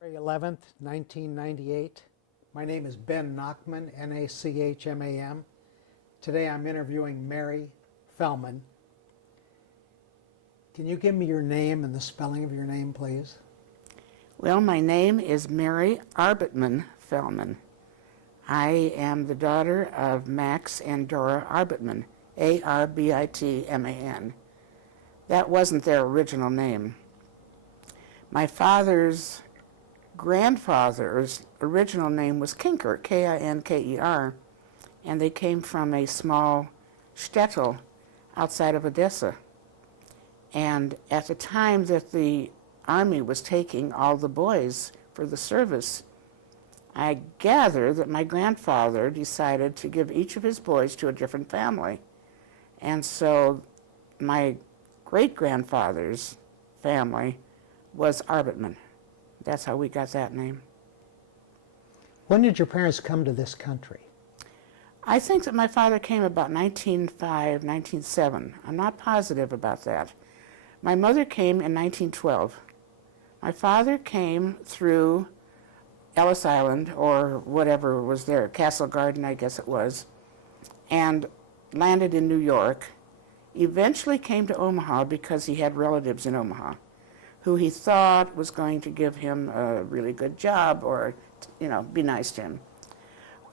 February 11th, 1998. My name is Ben Nachman, Nachman. Today I'm interviewing Mary Fellman. Can you give me your name and the spelling of your name, please? Well, my name is Mary Arbitman Fellman. I am the daughter of Max and Dora Arbitman, Arbitman. That wasn't their original name. My father's grandfather's original name was Kinker, Kinker, and they came from a small shtetl outside of Odessa. And at the time that the army was taking all the boys for the service, I gather that my grandfather decided to give each of his boys to a different family. And so my great-grandfather's family was Arbitman. That's how we got that name. When did your parents come to this country? I think that my father came about 1905, 1907. I'm not positive about that. My mother came in 1912. My father came through Ellis Island, or whatever was there, Castle Garden, I guess it was, and landed in New York. Eventually came to Omaha because he had relatives in Omaha who he thought was going to give him a really good job or, be nice to him.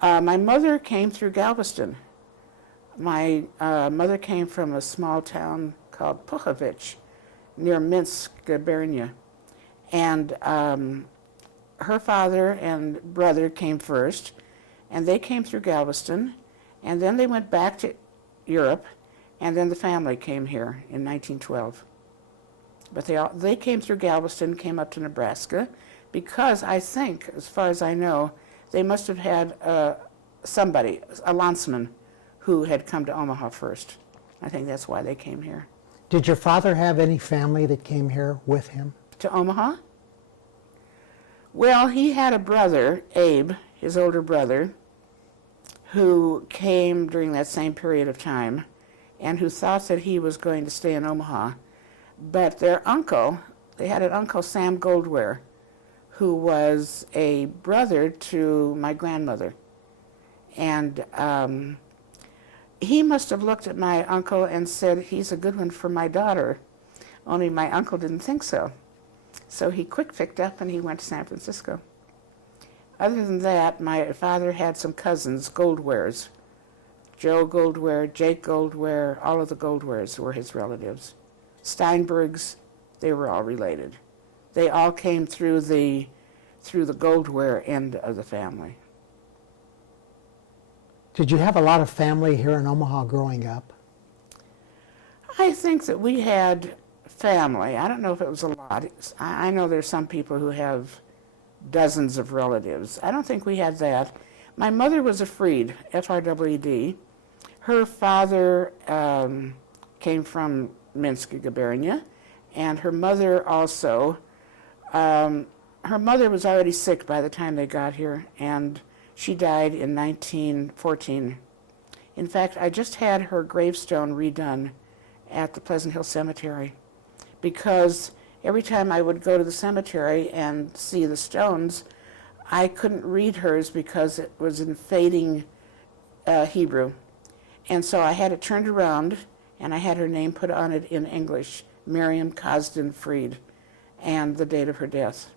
My mother came through Galveston. My mother came from a small town called Puchovich near Minsk, Gubernia. And her father and brother came first, and they came through Galveston, and then they went back to Europe, and then the family came here in 1912. But they came through Galveston, came up to Nebraska, because I think, as far as I know, they must have had somebody, a landsman, who had come to Omaha first. I think that's why they came here. Did your father have any family that came here with him? To Omaha? Well, he had a brother, Abe, his older brother, who came during that same period of time and who thought that he was going to stay in Omaha. But their uncle, they had an uncle, Sam Goldware, who was a brother to my grandmother. And he must have looked at my uncle and said, he's a good one for my daughter, only my uncle didn't think so. So he quick picked up and he went to San Francisco. Other than that, my father had some cousins, Goldwares. Joe Goldware, Jake Goldware, all of the Goldwares were his relatives. Steinbergs, they were all related. They all came through the Goldware end of the family. Did you have a lot of family here in Omaha growing up? I think that we had family. I don't know if it was a lot. I know there's some people who have dozens of relatives. I don't think we had that. My mother was a Freed, F-R-E-E-D. Her father came from Minsk, Gubernia, and her mother also. Her mother was already sick by the time they got here, and she died in 1914. In fact, I just had her gravestone redone at the Pleasant Hill Cemetery, because every time I would go to the cemetery and see the stones, I couldn't read hers because it was in fading Hebrew. And so I had it turned around, and I had her name put on it in English, Miriam Cosden Freed, and the date of her death.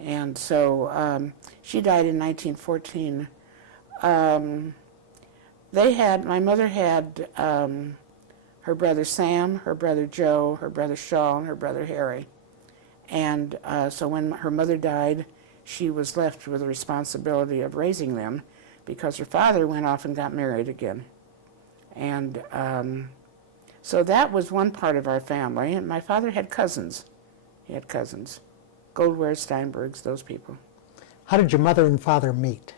And so she died in 1914. My mother had her brother Sam, her brother Joe, her brother Shaw, and her brother Harry. And so when her mother died, she was left with the responsibility of raising them because her father went off and got married again. And so that was one part of our family. And my father had cousins. He had cousins. Goldware, Steinbergs, those people. How did your mother and father meet?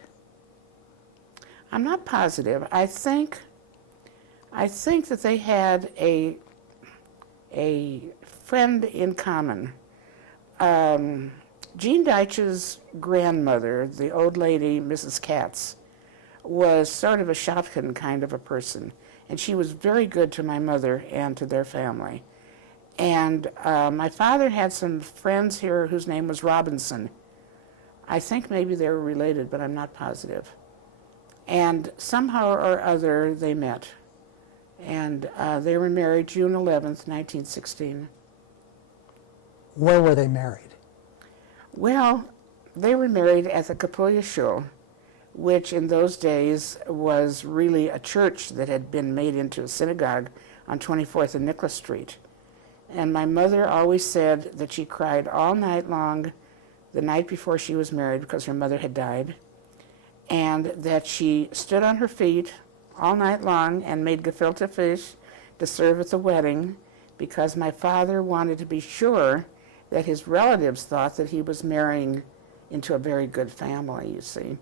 I'm not positive. I think that they had a friend in common. Jean Deitch's grandmother, the old lady, Mrs. Katz, was sort of a shotgun kind of a person, and she was very good to my mother and to their family. And my father had some friends here whose name was Robinson, I think maybe they were related, but I'm not positive. And somehow or other they met. And they were married June 11th, 1916. Where were they married? Well, they were married at the Kapuya Shul, which in those days was really a church that had been made into a synagogue on 24th and Nicholas Street. And my mother always said that she cried all night long the night before she was married because her mother had died, and that she stood on her feet all night long and made gefilte fish to serve at the wedding because my father wanted to be sure that his relatives thought that he was marrying into a very good family, you see.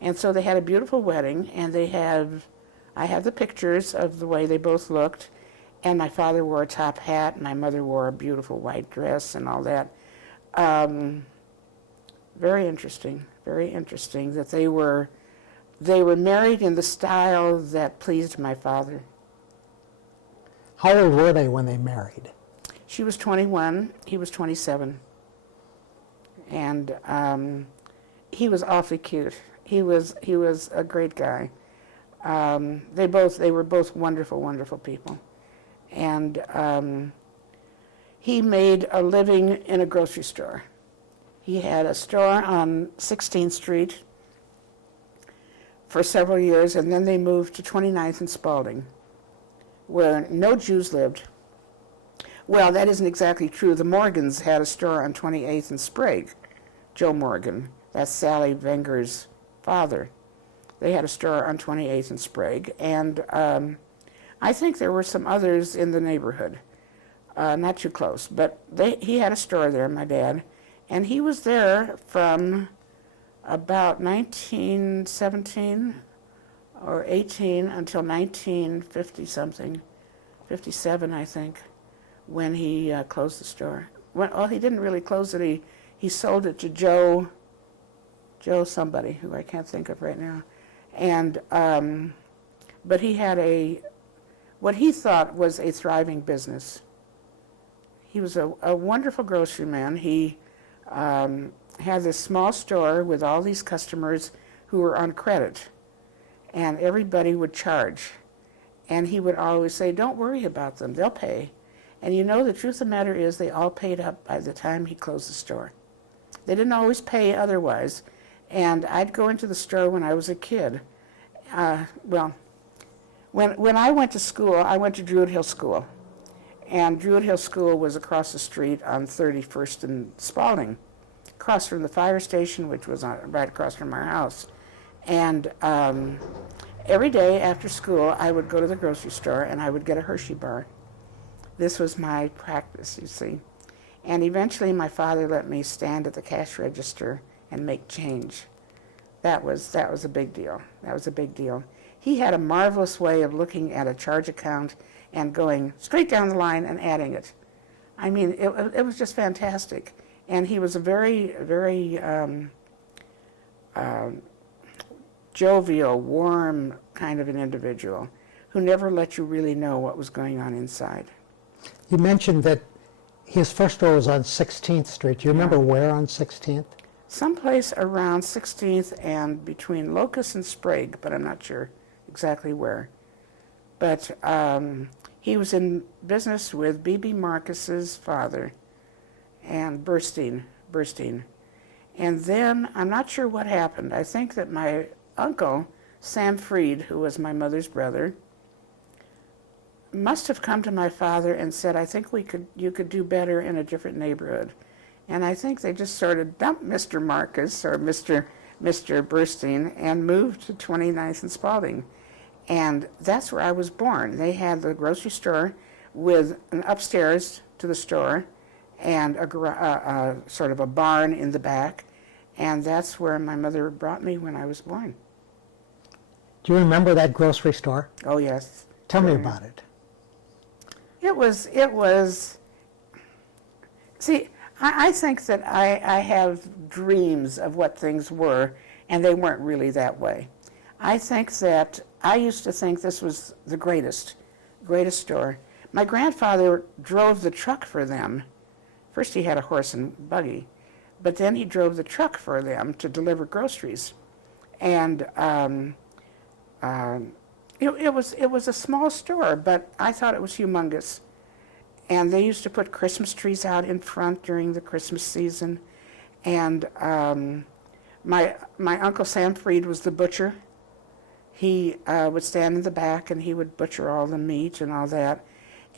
And so they had a beautiful wedding, and I have the pictures of the way they both looked, and my father wore a top hat, and my mother wore a beautiful white dress and all that. Very interesting that they were married in the style that pleased my father. How old were they when they married? She was 21, he was 27. And he was awfully cute. He was a great guy. They were both wonderful, wonderful people. And he made a living in a grocery store. He had a store on 16th Street for several years, and then they moved to 29th and Spalding, where no Jews lived. Well, that isn't exactly true. The Morgans had a store on 28th and Sprague. Joe Morgan, that's Sally Wenger's father. They had a store on 28th and Sprague, and I think there were some others in the neighborhood, not too close, but he had a store there, my dad, and he was there from about 1917 or 18 until 1950-something, 57, I think, when he closed the store. Well, he didn't really close it. He sold it to Joe somebody, who I can't think of right now. And, but he had what he thought was a thriving business. He was a wonderful grocery man. He had this small store with all these customers who were on credit, and everybody would charge. And he would always say, don't worry about them, they'll pay. And you know, the truth of the matter is they all paid up by the time he closed the store. They didn't always pay otherwise. And I'd go into the store when I was a kid. When I went to school, I went to Druid Hill School. And Druid Hill School was across the street on 31st and Spalding, across from the fire station, which was right across from our house. And every day after school, I would go to the grocery store and I would get a Hershey bar. This was my practice, you see. And eventually my father let me stand at the cash register and make change. That was a big deal. That was a big deal. He had a marvelous way of looking at a charge account and going straight down the line and adding it. I mean, it was just fantastic. And he was a very, very jovial, warm kind of an individual who never let you really know what was going on inside. You mentioned that his first store was on 16th Street. Do you remember where on 16th? Someplace around 16th and between Locust and Sprague, but I'm not sure exactly where. But he was in business with B.B. Marcus's father and Burstein. And then I'm not sure what happened. I think that my uncle, Sam Freed, who was my mother's brother, must have come to my father and said, I think you could do better in a different neighborhood. And I think they just sort of dumped Mr. Marcus or Mr. Burstein and moved to 29th and Spalding. And that's where I was born. They had the grocery store with an upstairs to the store and a sort of a barn in the back. And that's where my mother brought me when I was born. Do you remember that grocery store? Oh, yes. Tell me about it. It was, see, I think that I have dreams of what things were, and they weren't really that way. I think that I used to think this was the greatest store. My grandfather drove the truck for them. First he had a horse and buggy, but then he drove the truck for them to deliver groceries. And it was a small store, but I thought it was humongous. And they used to put Christmas trees out in front during the Christmas season. And my Uncle Sanfried was the butcher. He would stand in the back and he would butcher all the meat and all that.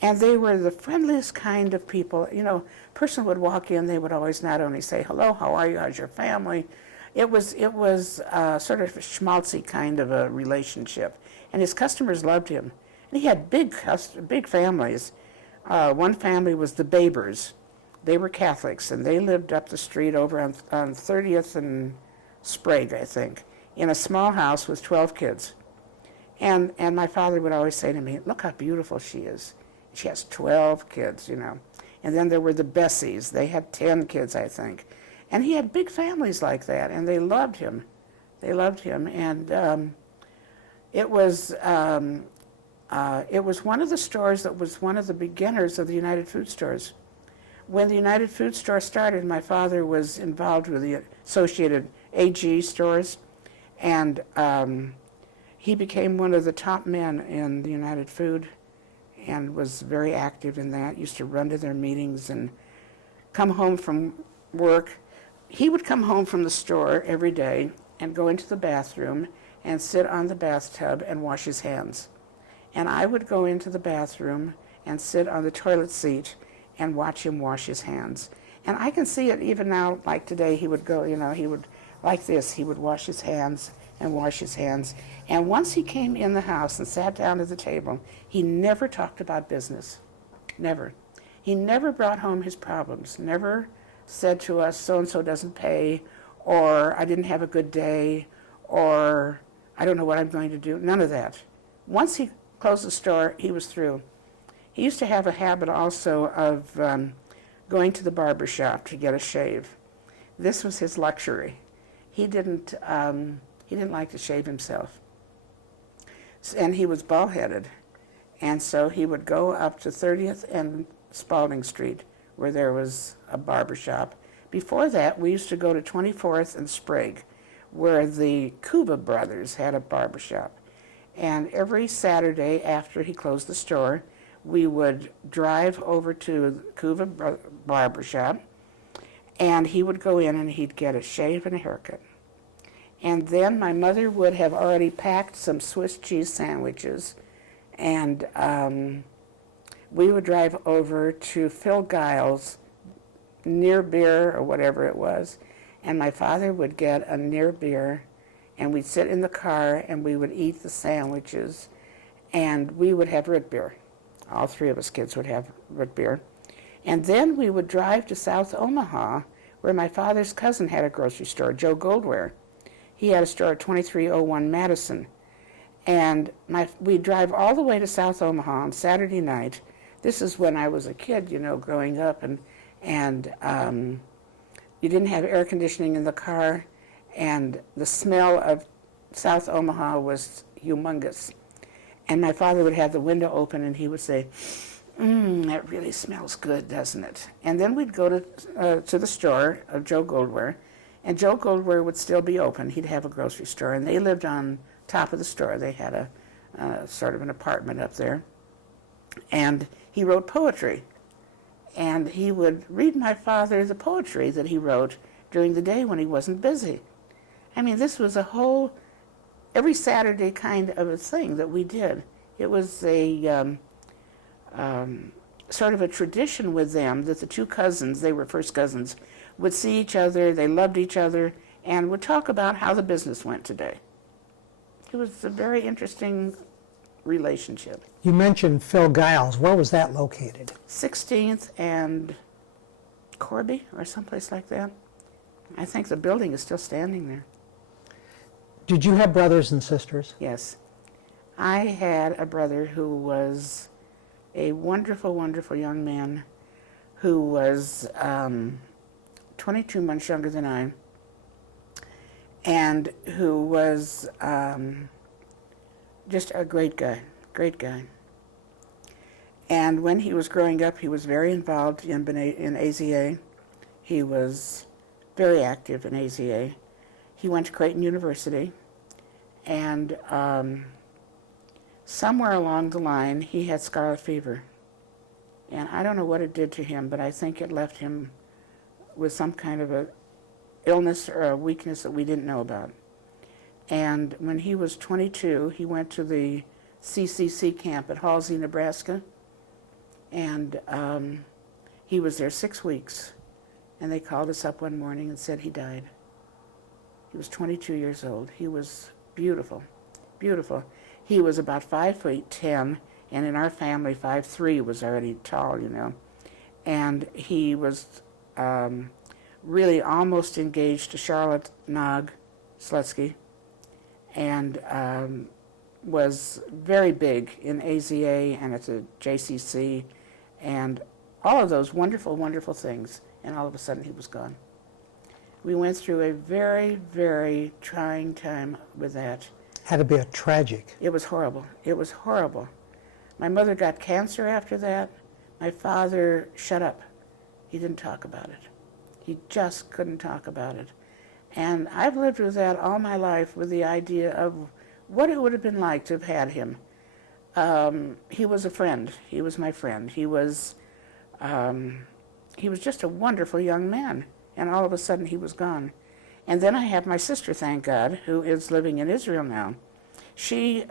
And they were the friendliest kind of people. You know, a person would walk in, they would always not only say, hello, how are you, how's your family? It was sort of a schmaltzy kind of a relationship. And his customers loved him. And he had big families. One family was the Babers. They were Catholics, and they lived up the street over on 30th and Sprague, I think, in a small house with 12 kids. And my father would always say to me, look how beautiful she is. She has 12 kids, you know. And then there were the Bessies. They had 10 kids, I think. And he had big families like that, and they loved him. They loved him. And it was one of the stores that was one of the beginners of the United Food Stores. When the United Food Store started, my father was involved with the Associated AG stores, and he became one of the top men in the United Food and was very active in that, used to run to their meetings and come home from work. He would come home from the store every day and go into the bathroom and sit on the bathtub and wash his hands. And I would go into the bathroom and sit on the toilet seat and watch him wash his hands. And I can see it even now, like today, he would go, you know, he would, like this, he would wash his hands and wash his hands. And once he came in the house and sat down at the table, he never talked about business. Never. He never brought home his problems, never said to us, so-and-so doesn't pay, or I didn't have a good day, or I don't know what I'm going to do. None of that. Once he closed the store, he was through. He used to have a habit also of going to the barber shop to get a shave. This was his luxury. He didn't like to shave himself. And he was bald-headed. And so he would go up to 30th and Spalding Street, where there was a barber shop. Before that, we used to go to 24th and Sprague, where the Cuba brothers had a barber shop. And every Saturday after he closed the store, we would drive over to the Cuba barber shop, and he would go in and he'd get a shave and a haircut. And then my mother would have already packed some Swiss cheese sandwiches, and we would drive over to Phil Giles' near beer or whatever it was, and my father would get a near beer, and we'd sit in the car and we would eat the sandwiches, and we would have root beer. All three of us kids would have root beer. And then we would drive to South Omaha, where my father's cousin had a grocery store, Joe Goldware. He had a store at 2301 Madison. And we'd drive all the way to South Omaha on Saturday night. This is when I was a kid, you know, growing up, and you didn't have air conditioning in the car, and the smell of South Omaha was humongous. And my father would have the window open, and he would say, that really smells good, doesn't it? And then we'd go to the store of Joe Goldware, and Joe Goldware would still be open. He'd have a grocery store, and they lived on top of the store. They had a sort of an apartment up there. And he wrote poetry. And he would read my father the poetry that he wrote during the day when he wasn't busy. I mean, this was a whole, every Saturday kind of a thing that we did. It was a sort of a tradition with them that the two cousins, they were first cousins, would see each other, they loved each other, and would talk about how the business went today. It was a very interesting relationship. You mentioned Phil Giles. Where was that located? 16th and Corby or someplace like that. I think the building is still standing there. Did you have brothers and sisters? Yes. I had a brother who was a wonderful, wonderful young man who was 22 months younger than I, and who was just a great guy, great guy. And when he was growing up, he was very involved in AZA. He was very active in AZA. He went to Creighton University, and somewhere along the line, he had scarlet fever. And I don't know what it did to him, but I think it left him with some kind of a illness or a weakness that we didn't know about. And when he was 22, he went to the CCC camp at Halsey, Nebraska, and he was there 6 weeks. And they called us up one morning and said he died. He was 22 years old. He was beautiful, beautiful. He was about 5'10", and in our family, 5'3" was already tall, you know. And he was really almost engaged to Charlotte Nog Slutsky, and was very big in AZA and at the JCC, and all of those wonderful, wonderful things. And all of a sudden, he was gone. We went through a very, very trying time with that. Had to be a tragic. It was horrible. It was horrible. My mother got cancer after that. My father shut up. He didn't talk about it. He just couldn't talk about it. And I've lived with that all my life, with the idea of what it would have been like to have had him. He was a friend. He was my friend. He was just a wonderful young man. And all of a sudden, he was gone. And then I have my sister, thank God, who is living in Israel now. She is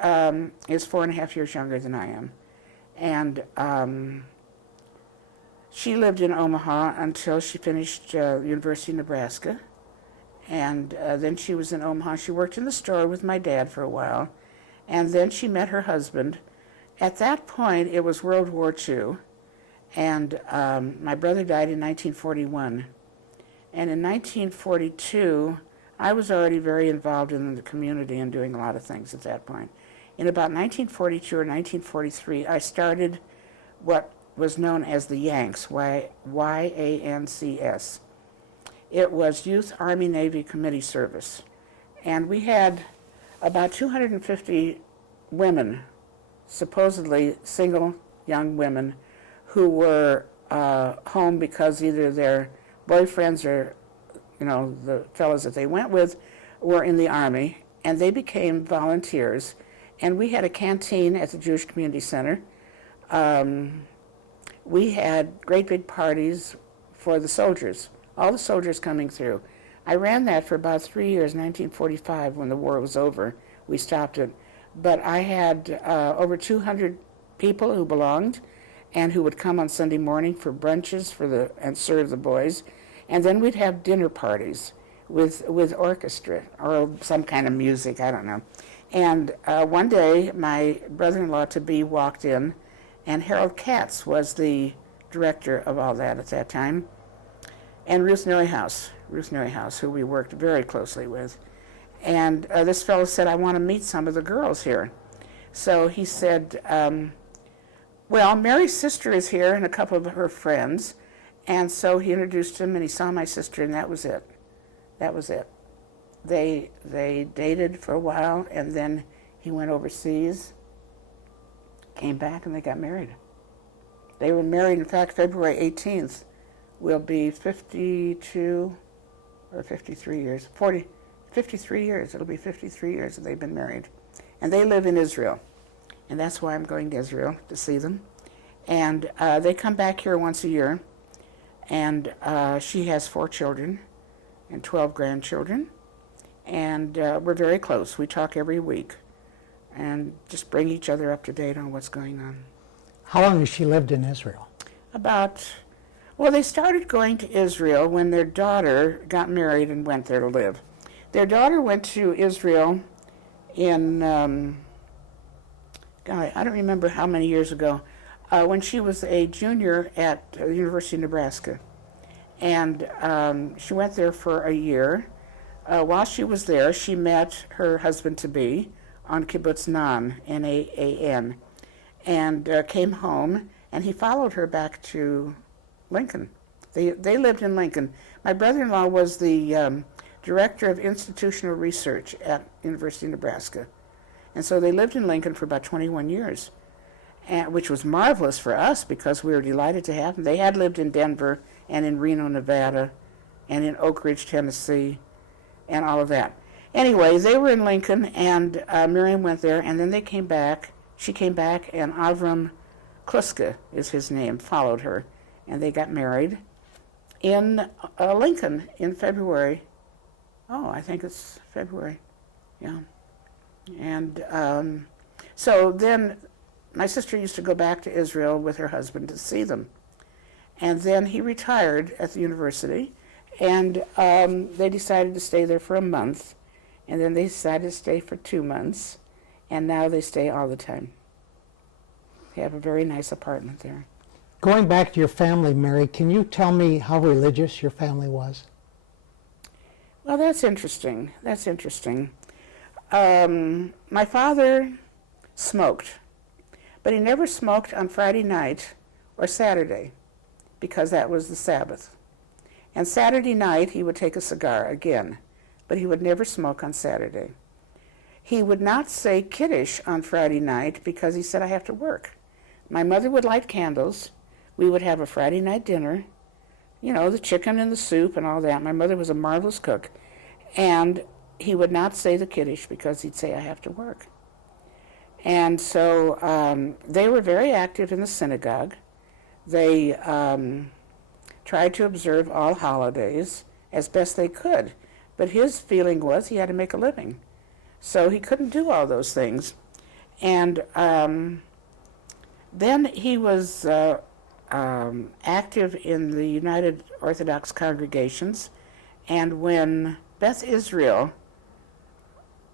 4.5 years younger than I am. And she lived in Omaha until she finished University of Nebraska. And then she was in Omaha. She worked in the store with my dad for a while. And then she met her husband. At that point, it was World War II. And my brother died in 1941. And in 1942, I was already very involved in the community and doing a lot of things at that point. In about 1942 or 1943, I started what was known as the Yanks, Y-A-N-C-S. It was Youth Army Navy Committee Service. And we had about 250 women, supposedly single young women, who were home because either their boyfriends or, you know, the fellows that they went with were in the Army, and they became volunteers. And we had a canteen at the Jewish Community Center. We had great big parties for the soldiers, all the soldiers coming through. I ran that for about 3 years, 1945, when the war was over. We stopped it. But I had over 200 people who belonged and who would come on Sunday morning for brunches and serve the boys. And then we'd have dinner parties with orchestra or some kind of music, I don't know. And one day, my brother-in-law-to-be walked in, and Harold Katz was the director of all that at that time, and Ruth Neuhaus, who we worked very closely with. And this fellow said, I want to meet some of the girls here. So he said, well, Mary's sister is here and a couple of her friends. And so he introduced him, and he saw my sister, and that was it. That was it. They dated for a while, and then he went overseas, came back, and they got married. They were married, in fact, February 18th will be 52 or 53 years, 53 years. It'll be 53 years that they've been married. And they live in Israel, and that's why I'm going to Israel, to see them. And they come back here once a year. And she has 4 children and 12 grandchildren. And we're very close. We talk every week and just bring each other up to date on what's going on. How long has she lived in Israel? Well, they started going to Israel when their daughter got married and went there to live. Their daughter went to Israel in, I don't remember how many years ago, when she was a junior at the University of Nebraska. And she went there for a year. While she was there, she met her husband-to-be on Kibbutz Nan, N-A-A-N, and came home, and he followed her back to Lincoln. They lived in Lincoln. My brother-in-law was the director of institutional research at University of Nebraska. And so they lived in Lincoln for about 21 years. Which was marvelous for us because we were delighted to have them. They had lived in Denver and in Reno, Nevada, and in Oak Ridge, Tennessee, and all of that. Anyway, they were in Lincoln, and Miriam went there, and then they came back. She came back, and Avram Kluska is his name, followed her, and they got married in Lincoln in February. Oh, I think it's February, yeah. And so then my sister used to go back to Israel with her husband to see them. And then he retired at the university, and they decided to stay there for a month, and then they decided to stay for 2 months, and now they stay all the time. They have a very nice apartment there. Going back to your family, Mary, can you tell me how religious your family was? Well, that's interesting. That's interesting. My father smoked, but he never smoked on Friday night or Saturday because that was the Sabbath. And Saturday night he would take a cigar again, but he would never smoke on Saturday. He would not say Kiddush on Friday night because he said, I have to work. My mother would light candles. We would have a Friday night dinner, you know, the chicken and the soup and all that. My mother was a marvelous cook. And he would not say the Kiddush because he'd say, I have to work. And so they were very active in the synagogue. They tried to observe all holidays as best they could. But his feeling was he had to make a living. So he couldn't do all those things. And then he was active in the United Orthodox congregations. And when Beth Israel,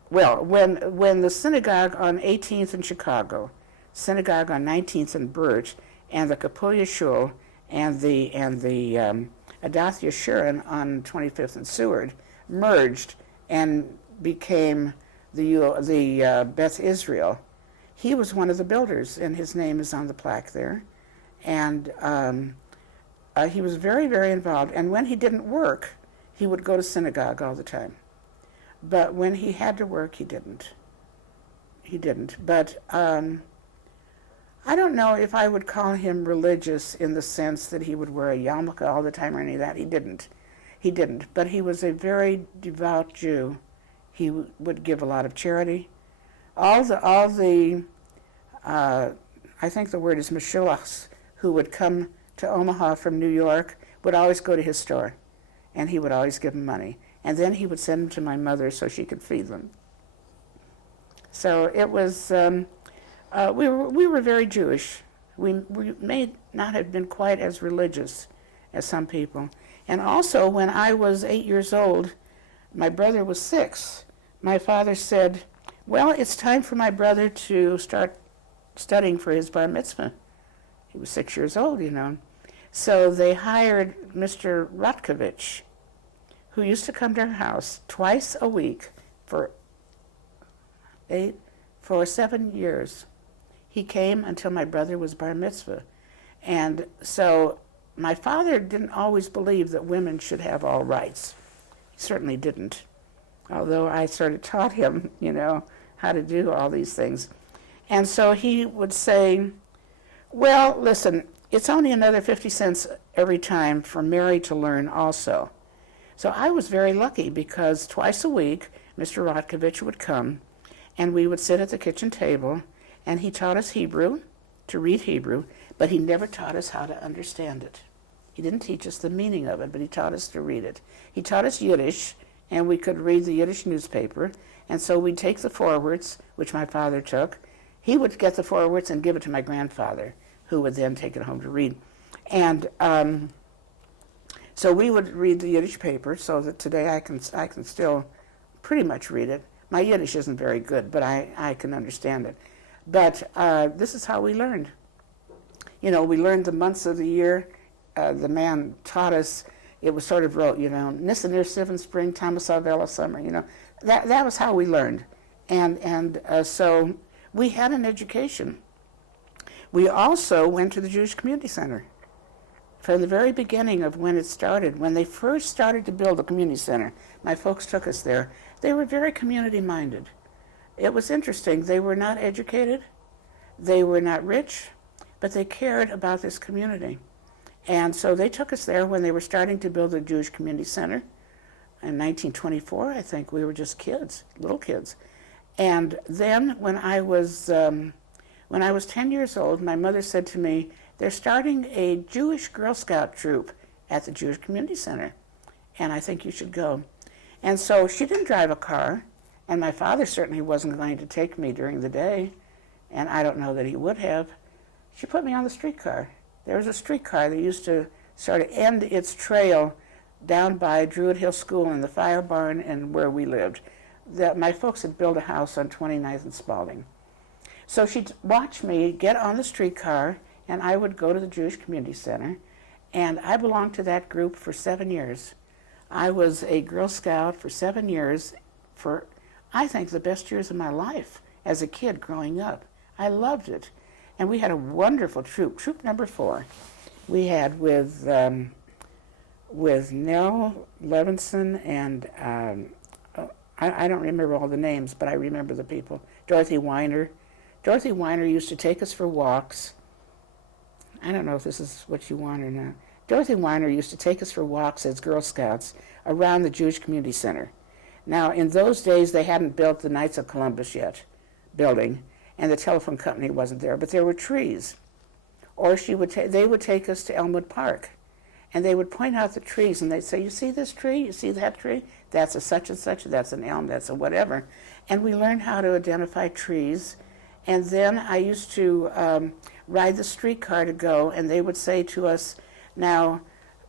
when the synagogue on 18th in Chicago, synagogue on 19th in Birch, and the Kapuya Shul and the Adath Yeshurun on 25th and Seward merged and became the Beth Israel. He was one of the builders, and his name is on the plaque there. And he was very, very involved. And when he didn't work, he would go to synagogue all the time. But when he had to work, he didn't. He didn't. But I don't know if I would call him religious in the sense that he would wear a yarmulke all the time or any of that. He didn't. He didn't. But he was a very devout Jew. He would give a lot of charity. All the I think the word is Meshuachs, who would come to Omaha from New York, would always go to his store, and he would always give them money. And then he would send them to my mother so she could feed them. So it was, we were very Jewish. We may not have been quite as religious as some people. And also, when I was 8 years old, my brother was 6. My father said, well, it's time for my brother to start studying for his bar mitzvah. He was 6 years old, you know. So they hired Mr. Rotkovich, who used to come to our house twice a week for 7 years. He came until my brother was bar mitzvah. And so my father didn't always believe that women should have all rights. He certainly didn't, although I sort of taught him, you know, how to do all these things. And so he would say, well, listen, it's only another 50 cents every time for Mary to learn also. So I was very lucky because twice a week, Mr. Rotkovich would come, and we would sit at the kitchen table, and he taught us Hebrew, to read Hebrew, but he never taught us how to understand it. He didn't teach us the meaning of it, but he taught us to read it. He taught us Yiddish, and we could read the Yiddish newspaper, and so we'd take the forewords, which my father took. He would get the forewords and give it to my grandfather, who would then take it home to read. And so we would read the Yiddish paper, so that today I can still pretty much read it. My Yiddish isn't very good, but I can understand it. But this is how we learned. You know, we learned the months of the year. The man taught us. It was sort of wrote, you know, Nisanir Sivan spring, Tamasavela summer. You know, that was how we learned. And so we had an education. We also went to the Jewish Community Center. From the very beginning of when it started, when they first started to build the community center, my folks took us there. They were very community-minded. It was interesting. They were not educated. They were not rich, but they cared about this community. And so they took us there when they were starting to build the Jewish Community Center. In 1924, I think, we were just kids, little kids. And then when I was 10 years old, my mother said to me, they're starting a Jewish Girl Scout troop at the Jewish Community Center, and I think you should go. And so she didn't drive a car, and my father certainly wasn't going to take me during the day, and I don't know that he would have. She put me on the streetcar. There was a streetcar that used to sort of end its trail down by Druid Hill School and the fire barn and where we lived. My folks had built a house on 29th and Spalding. So she'd watch me get on the streetcar, and I would go to the Jewish Community Center, and I belonged to that group for 7 years. I was a Girl Scout for 7 years, for I think the best years of my life as a kid growing up. I loved it. And we had a wonderful troop, troop number 4. We had with Nell Levinson and I don't remember all the names, but I remember the people. Dorothy Weiner. Dorothy Weiner used to take us for walks. I don't know if this is what you want or not. Dorothy Weiner used to take us for walks as Girl Scouts around the Jewish Community Center. Now, in those days, they hadn't built the Knights of Columbus yet building, and the telephone company wasn't there, but there were trees. Or they would take us to Elmwood Park, and they would point out the trees, and they'd say, you see this tree? You see that tree? That's a such and such, that's an elm, that's a whatever. And we learned how to identify trees. And then I used to ride the streetcar to go, and they would say to us, now,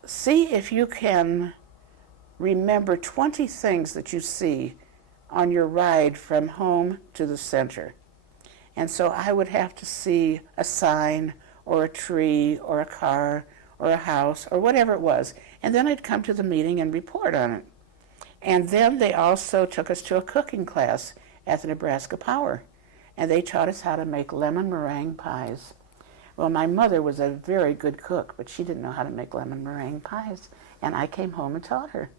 see if you can remember 20 things that you see on your ride from home to the center. And so I would have to see a sign or a tree or a car or a house or whatever it was. And then I'd come to the meeting and report on it. And then they also took us to a cooking class at the Nebraska Power. And they taught us how to make lemon meringue pies. Well, my mother was a very good cook, but she didn't know how to make lemon meringue pies. And I came home and taught her.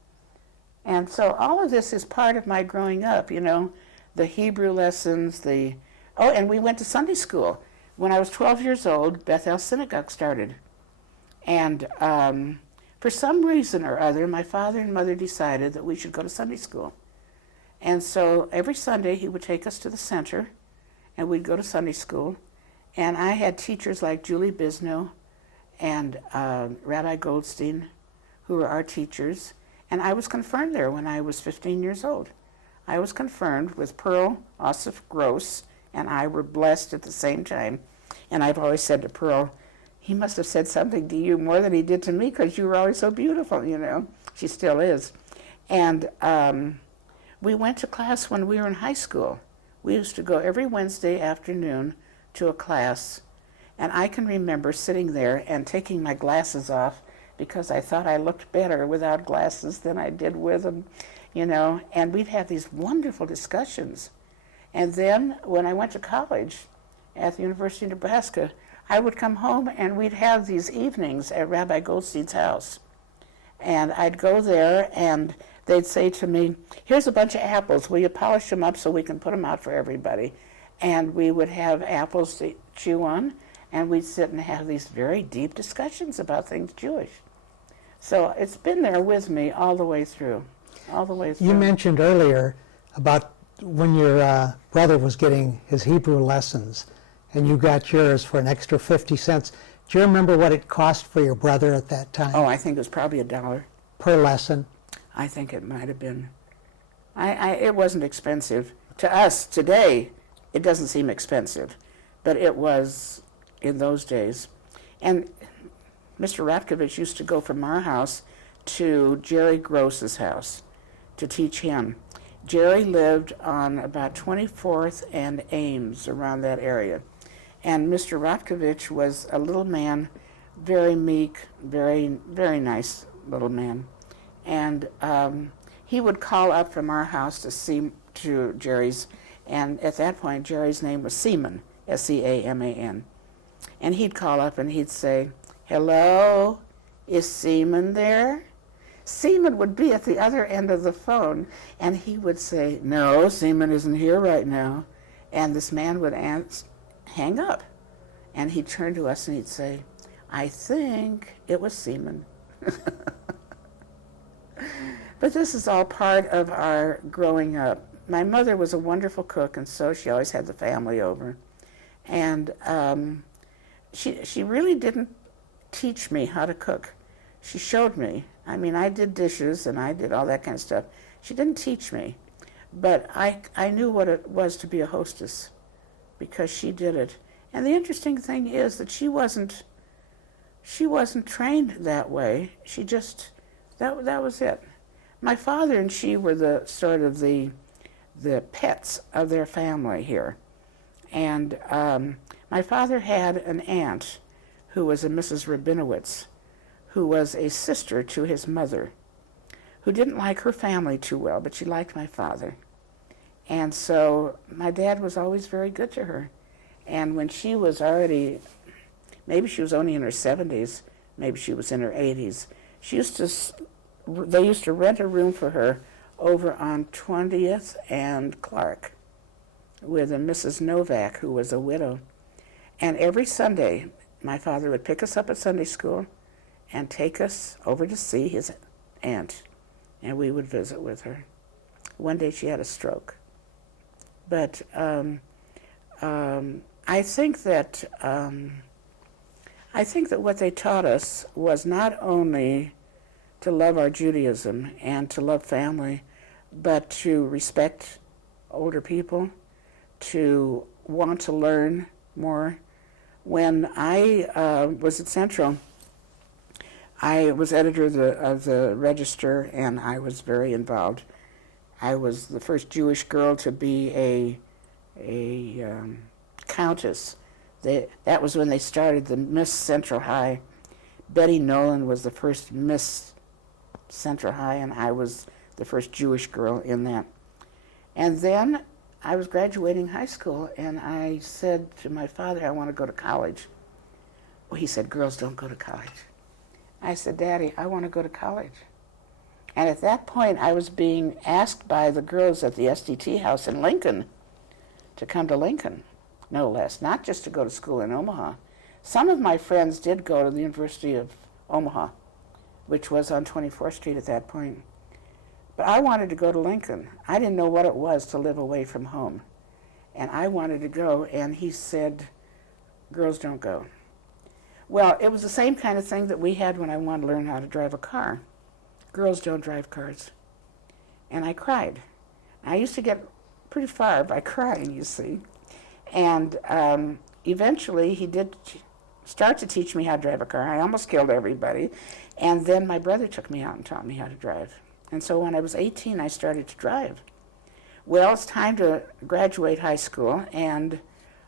And so all of this is part of my growing up, you know, the Hebrew lessons, and we went to Sunday school. When I was 12 years old, Bethel Synagogue started. And for some reason or other, my father and mother decided that we should go to Sunday school. And so every Sunday he would take us to the center, and we'd go to Sunday school. And I had teachers like Julie Bisnow and Rabbi Goldstein, who were our teachers. And I was confirmed there when I was 15 years old. I was confirmed with Pearl Ossoff Gross, and I were blessed at the same time. And I've always said to Pearl, he must have said something to you more than he did to me because you were always so beautiful, you know. She still is. And we went to class when we were in high school. We used to go every Wednesday afternoon to a class, and I can remember sitting there and taking my glasses off because I thought I looked better without glasses than I did with them, you know, and we'd have these wonderful discussions. And then when I went to college at the University of Nebraska, I would come home and we'd have these evenings at Rabbi Goldstein's house. And I'd go there and they'd say to me, here's a bunch of apples, will you polish them up so we can put them out for everybody? And we would have apples to chew on, and we'd sit and have these very deep discussions about things Jewish. So it's been there with me all the way through, all the way through. You mentioned earlier about when your brother was getting his Hebrew lessons, and you got yours for an extra 50 cents. Do you remember what it cost for your brother at that time? Oh, I think it was probably $1. Per lesson? I think it might have been. It wasn't expensive. To us today, it doesn't seem expensive, but it was in those days. And Mr. Ratkovich used to go from our house to Jerry Gross's house to teach him. Jerry lived on about 24th and Ames, around that area. And Mr. Ratkovich was a little man, very meek, very, very nice little man. And he would call up from our house to Jerry's, and at that point, Jerry's name was Seaman, S-E-A-M-A-N. And he'd call up and he'd say, hello, is Seaman there? Seaman would be at the other end of the phone, and he would say, no, Seaman isn't here right now. And this man would hang up. And he'd turn to us and he'd say, I think it was semen. But this is all part of our growing up. My mother was a wonderful cook, and so she always had the family over. And she really didn't teach me how to cook. She showed me. I mean, I did dishes and I did all that kind of stuff. She didn't teach me. But I knew what it was to be a hostess because she did it. And the interesting thing is that she wasn't trained that way. She just, that was it. My father and she were the sort of the pets of their family here. And my father had an aunt who was a Mrs. Rabinowitz, who was a sister to his mother, who didn't like her family too well, but she liked my father. And so my dad was always very good to her. And when she was already, maybe she was only in her 70s, maybe she was in her 80s, they used to rent a room for her over on 20th and Clark with a Mrs. Novak, who was a widow. And every Sunday, my father would pick us up at Sunday school and take us over to see his aunt, and we would visit with her. One day she had a stroke. But I think that what they taught us was not only to love our Judaism and to love family, but to respect older people, to want to learn more. When I was at Central, I was editor of the Register, and I was very involved. I was the first Jewish girl to be a countess. That was when they started the Miss Central High. Betty Nolan was the first Miss Central High, and I was the first Jewish girl in that. And then I was graduating high school, and I said to my father, I want to go to college. Well, he said, girls don't go to college. I said, Daddy, I want to go to college. And at that point, I was being asked by the girls at the SDT house in Lincoln to come to Lincoln, no less, not just to go to school in Omaha. Some of my friends did go to the University of Omaha, which was on 24th Street at that point. But I wanted to go to Lincoln. I didn't know what it was to live away from home. And I wanted to go, and he said, girls don't go. Well, it was the same kind of thing that we had when I wanted to learn how to drive a car. Girls don't drive cars. And I cried. I used to get pretty far by crying, you see. And eventually he did start to teach me how to drive a car. I almost killed everybody. And then my brother took me out and taught me how to drive. And so when I was 18, I started to drive. Well, it's time to graduate high school, and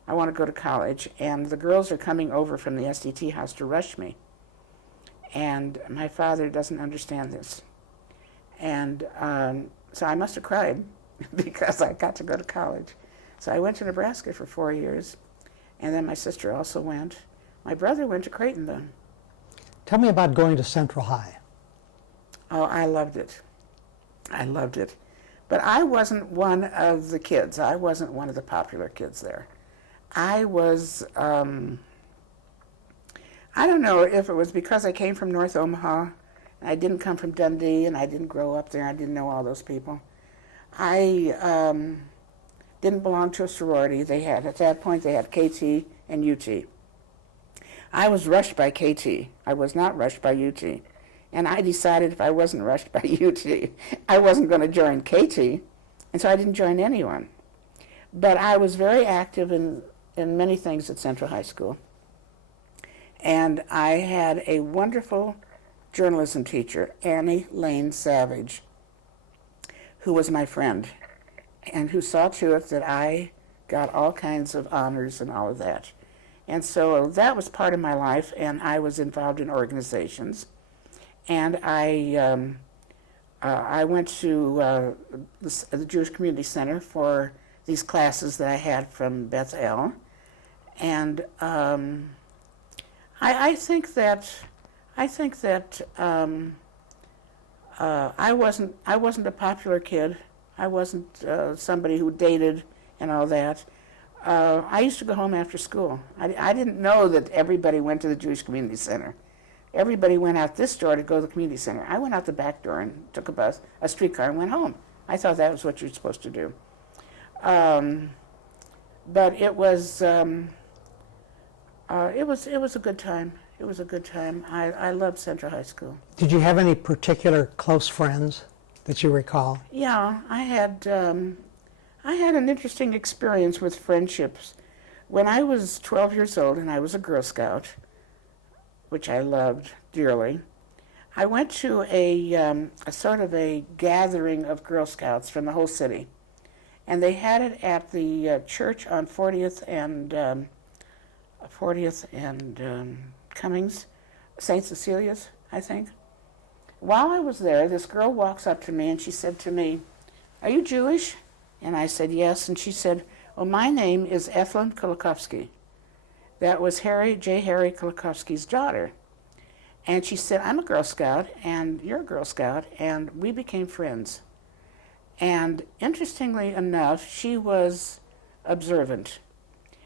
I want to go to college. And the girls are coming over from the SDT house to rush me. And my father doesn't understand this. And so I must have cried because I got to go to college. So I went to Nebraska for 4 years, and then my sister also went. My brother went to Creighton, though. Tell me about going to Central High. Oh, I loved it. I loved it. But I wasn't one of the kids. I wasn't one of the popular kids there. I was, I don't know if it was because I came from North Omaha, and I didn't come from Dundee, and I didn't grow up there. I didn't know all those people. I didn't belong to a sorority. At that point, they had KT and UT. I was rushed by KT. I was not rushed by UT. And I decided if I wasn't rushed by UT, I wasn't going to join KT, and so I didn't join anyone. But I was very active in many things at Central High School. And I had a wonderful journalism teacher, Annie Lane Savage, who was my friend, and who saw to it that I got all kinds of honors and all of that. And so that was part of my life, and I was involved in organizations. And I went to the Jewish Community Center for these classes that I had from Beth El. And I think that I wasn't a popular kid. I wasn't somebody who dated and all that. I used to go home after school. I didn't know that everybody went to the Jewish Community Center. Everybody went out this door to go to the community center. I went out the back door and took a streetcar, and went home. I thought that was what you're supposed to do. But it was a good time. It was a good time. I loved Central High School. Did you have any particular close friends that you recall? Yeah, I had an interesting experience with friendships. When I was 12 years old and I was a Girl Scout, which I loved dearly, I went to a sort of a gathering of Girl Scouts from the whole city. And they had it at the church on 40th and Cummings, St. Cecilia's, I think. While I was there, this girl walks up to me and she said to me, "Are you Jewish?" And I said, "Yes." And she said, "Well, my name is Fellman Kulikovsky." That was Harry Kulikovsky's daughter. And she said, "I'm a Girl Scout, and you're a Girl Scout," and we became friends. And interestingly enough, she was observant.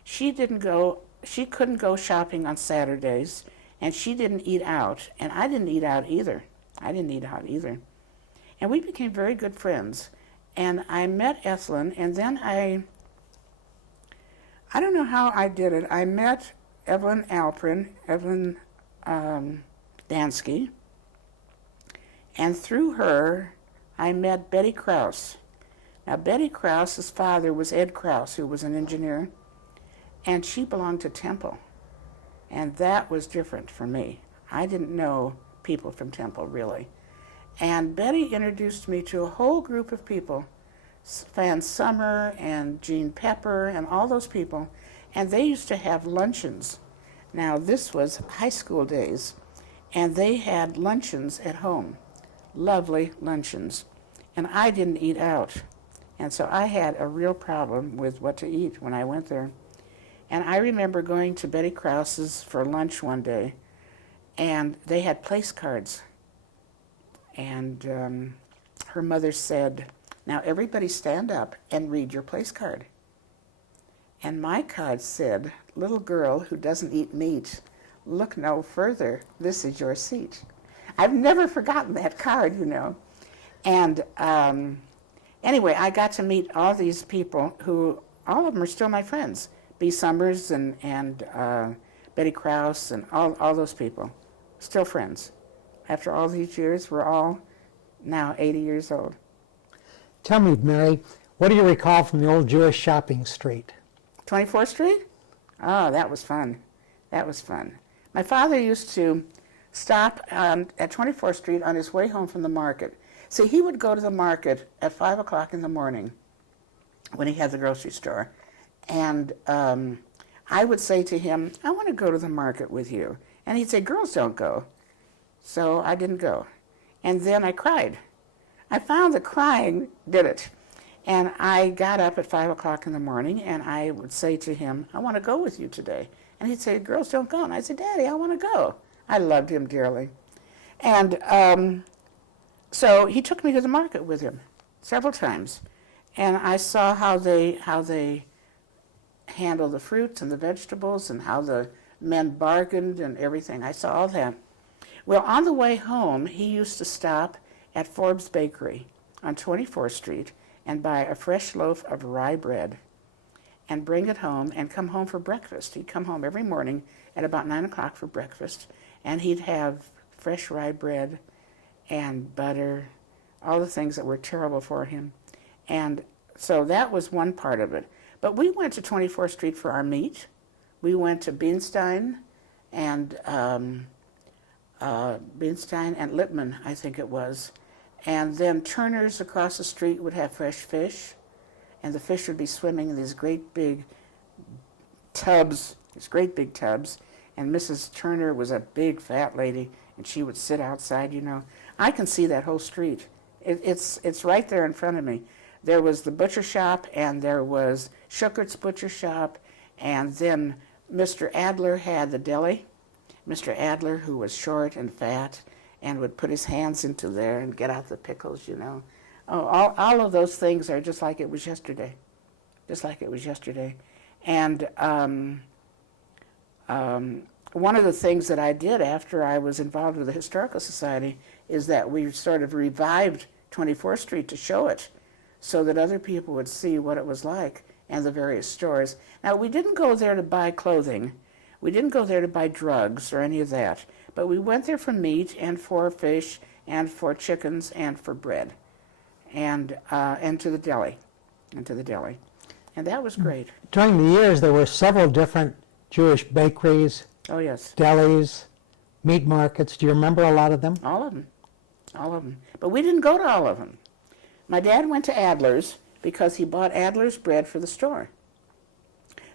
She couldn't go shopping on Saturdays, and she didn't eat out, and I didn't eat out either. And we became very good friends. And I met Ethelyn, and then I don't know how I did it. I met Evelyn Dansky, and through her, I met Betty Krause. Now, Betty Krause's father was Ed Krause, who was an engineer, and she belonged to Temple. And that was different for me. I didn't know people from Temple, really. And Betty introduced me to a whole group of people, Van Summer and Jean Pepper and all those people, and they used to have luncheons. Now, this was high school days, and they had luncheons at home, lovely luncheons. And I didn't eat out. And so I had a real problem with what to eat when I went there. And I remember going to Betty Krause's for lunch one day, and they had place cards. And her mother said, "Now everybody stand up and read your place card." And my card said, "Little girl who doesn't eat meat, look no further. This is your seat." I've never forgotten that card, you know. And anyway, I got to meet all these people who, all of them are still my friends. B. Summers and Betty Krause and all those people, still friends. After all these years, we're all now 80 years old. Tell me, Mary, what do you recall from the old Jewish shopping street? 24th Street? Oh, that was fun. That was fun. My father used to stop at 24th Street on his way home from the market. See, he would go to the market at 5 o'clock in the morning when he had the grocery store. And I would say to him, "I want to go to the market with you." And he'd say, "Girls don't go." So I didn't go. And then I cried. I found that crying did it. And I got up at 5 o'clock in the morning, and I would say to him, "I want to go with you today." And he'd say, "Girls don't go." And I said, "Daddy, I want to go." I loved him dearly. And so he took me to the market with him several times. And I saw how they handle the fruits and the vegetables and how the men bargained and everything. I saw all that. Well, on the way home, he used to stop at Forbes Bakery on 24th Street and buy a fresh loaf of rye bread and bring it home and come home for breakfast. He'd come home every morning at about 9 o'clock for breakfast, and he'd have fresh rye bread and butter, all the things that were terrible for him. And so that was one part of it. But we went to 24th Street for our meat. We went to Beanstein and Littman, I think it was. And then Turner's across the street would have fresh fish, and the fish would be swimming in these great big tubs, and Mrs. Turner was a big fat lady, and she would sit outside, you know. I can see that whole street. It's right there in front of me. There was the butcher shop, and there was Schuckert's butcher shop, and then Mr. Adler had the deli. Mr. Adler, who was short and fat, and would put his hands into there and get out the pickles, you know. Oh, all of those things are just like it was yesterday. Just like it was yesterday. And one of the things that I did after I was involved with the Historical Society is that we sort of revived 24th Street to show it so that other people would see what it was like and the various stores. Now, we didn't go there to buy clothing. We didn't go there to buy drugs or any of that. But we went there for meat and for fish and for chickens and for bread and to the deli. And that was great. During the years, there were several different Jewish bakeries, Oh, yes. delis, meat markets. Do you remember a lot of them? All of them. All of them. But we didn't go to all of them. My dad went to Adler's because he bought Adler's bread for the store.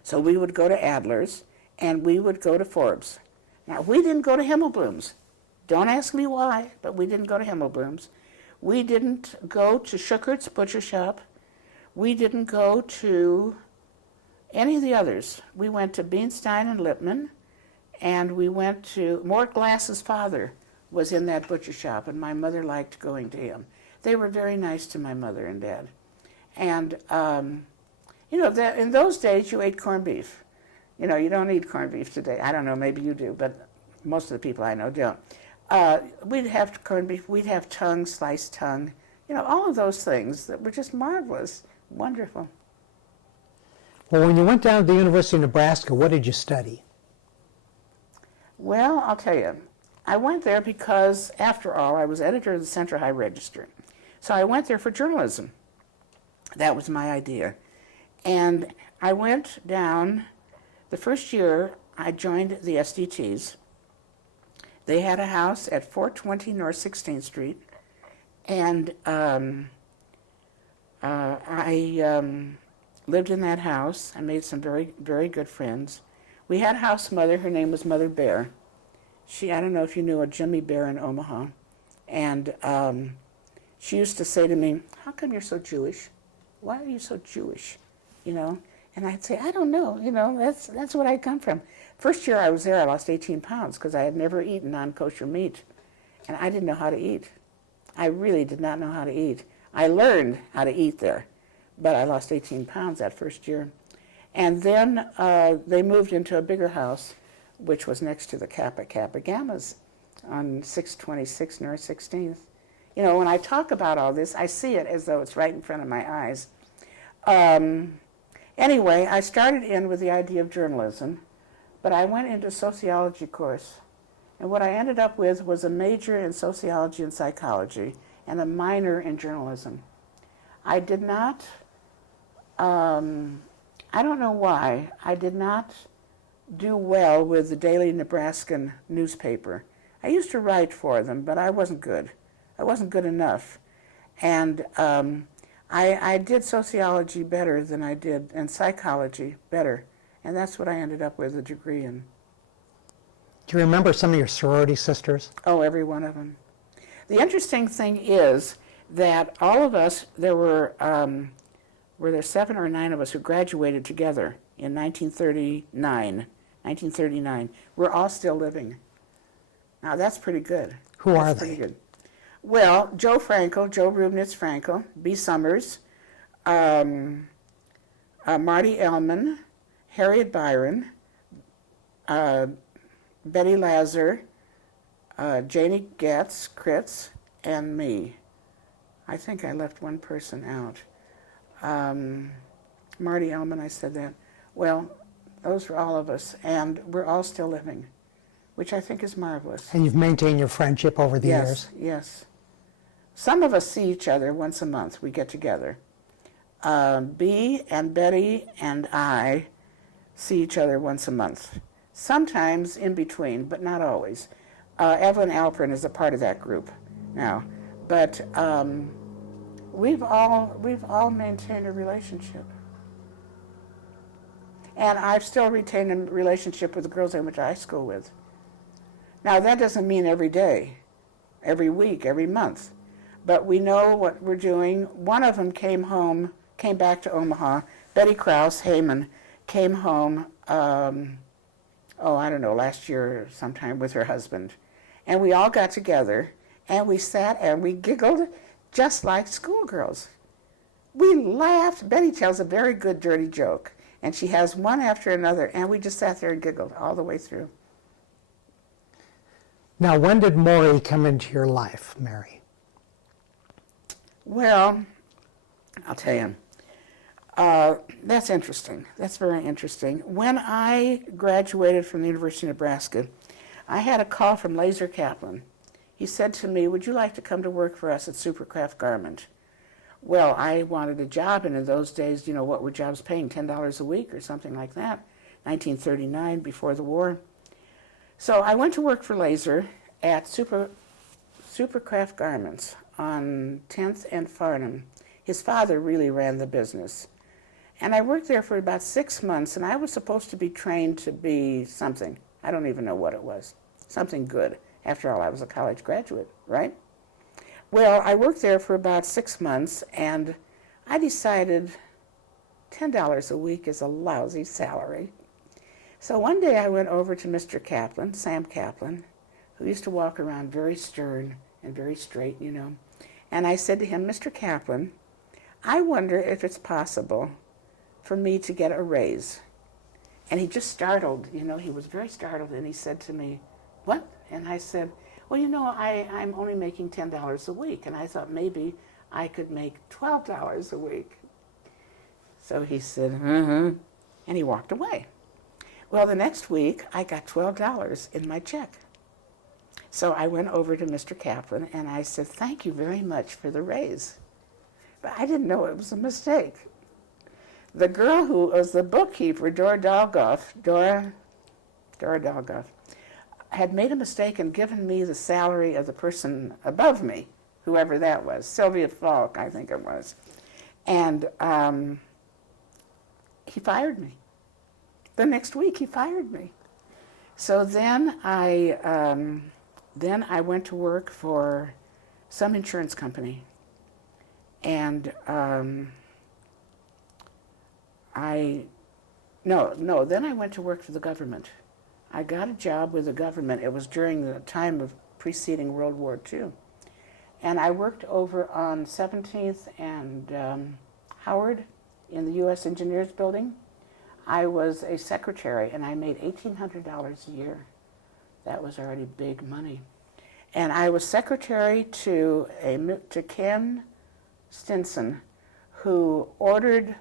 So we would go to Adler's and we would go to Forbes. Now, we didn't go to Himmelblum's. Don't ask me why, but we didn't go to Himmelblum's. We didn't go to Schuckert's Butcher Shop. We didn't go to any of the others. We went to Beanstein and Lippmann, and we went to Mort Glass's father was in that butcher shop, and my mother liked going to him. They were very nice to my mother and dad. And, in those days, you ate corned beef. You know, you don't eat corned beef today. I don't know, maybe you do, but most of the people I know don't. We'd have corned beef, we'd have tongue, sliced tongue, all of those things that were just marvelous, wonderful. Well, when you went down to the University of Nebraska, what did you study? Well, I'll tell you, I went there because, after all, I was editor of the Central High Register. So I went there for journalism. That was my idea. And I went down, the first year I joined the SDTs. They had a house at 420 North 16th Street, and I lived in that house. I made some very, very good friends. We had a house mother. Her name was Mother Bear. I don't know if you knew a Jimmy Bear in Omaha. And she used to say to me, "How come you're so Jewish? Why are you so Jewish?" And I'd say, "I don't know. That's what I come from." First year I was there, I lost 18 pounds because I had never eaten non-kosher meat. And I didn't know how to eat. I really did not know how to eat. I learned how to eat there, but I lost 18 pounds that first year. And then they moved into a bigger house, which was next to the Kappa Gammas on 626 North 16th. When I talk about all this, I see it as though it's right in front of my eyes. Anyway, I started in with the idea of journalism, but I went into a sociology course. And what I ended up with was a major in sociology and psychology and a minor in journalism. I did not, I don't know why, I did not do well with the Daily Nebraskan newspaper. I used to write for them, but I wasn't good. I wasn't good enough. And I did sociology better than I did, and psychology better. And that's what I ended up with a degree in. Do you remember some of your sorority sisters? Oh, every one of them. The interesting thing is that all of us, there were there 7 or 9 of us who graduated together in 1939. We're all still living. Now, that's pretty good. Who are That's they? pretty good. Well, Joe Rubnitz Frankel, B. Summers, Marty Ellman, Harriet Byron, Betty Lazar, Janie Getz, Kritz, and me. I think I left one person out. Marty Ellman, I said that. Well, those were all of us, and we're all still living, which I think is marvelous. And you've maintained your friendship over the years? Yes. Some of us see each other once a month. We get together. Bea and Betty and I see each other once a month. Sometimes in between, but not always. Evelyn Alperin is a part of that group now. But we've all maintained a relationship. And I've still retained a relationship with the girls I went to high school with. Now, that doesn't mean every day, every week, every month. But we know what we're doing. One of them came back to Omaha. Betty Krause Heyman came home, last year sometime with her husband. And we all got together, and we sat and we giggled just like schoolgirls. We laughed. Betty tells a very good dirty joke. And she has one after another, and we just sat there and giggled all the way through. Now, when did Maury come into your life, Mary? Well, I'll tell you. That's interesting. That's very interesting. When I graduated from the University of Nebraska, I had a call from Laser Kaplan. He said to me, "Would you like to come to work for us at Supercraft Garment?" Well, I wanted a job, and in those days, what were jobs paying? $10 a week or something like that. 1939, before the war. So I went to work for Laser at Supercraft Garments on 10th and Farnham. His father really ran the business. And I worked there for about 6 months, and I was supposed to be trained to be something. I don't even know what it was. Something good. After all, I was a college graduate, right? Well, I worked there for about 6 months, and I decided $10 a week is a lousy salary. So one day I went over to Mr. Kaplan, Sam Kaplan, who used to walk around very stern and very straight, And I said to him, "Mr. Kaplan, I wonder if it's possible for me to get a raise." And he just startled, he was very startled, and he said to me, "What?" And I said, "Well, I'm only making $10 a week," and I thought maybe I could make $12 a week. So he said, and he walked away. Well, the next week, I got $12 in my check. So I went over to Mr. Kaplan, and I said, "Thank you very much for the raise." But I didn't know it was a mistake. The girl who was the bookkeeper, Dora Dalgoff, had made a mistake and given me the salary of the person above me, whoever that was, Sylvia Falk, I think it was. And he fired me. The next week, he fired me. So then I went to work for some insurance company, and then I went to work for the government. I got a job with the government. It was during the time of preceding World War II. And I worked over on 17th and Howard in the U.S. Engineers Building. I was a secretary, and I made $1,800 a year. That was already big money. And I was secretary to Ken Stinson, who ordered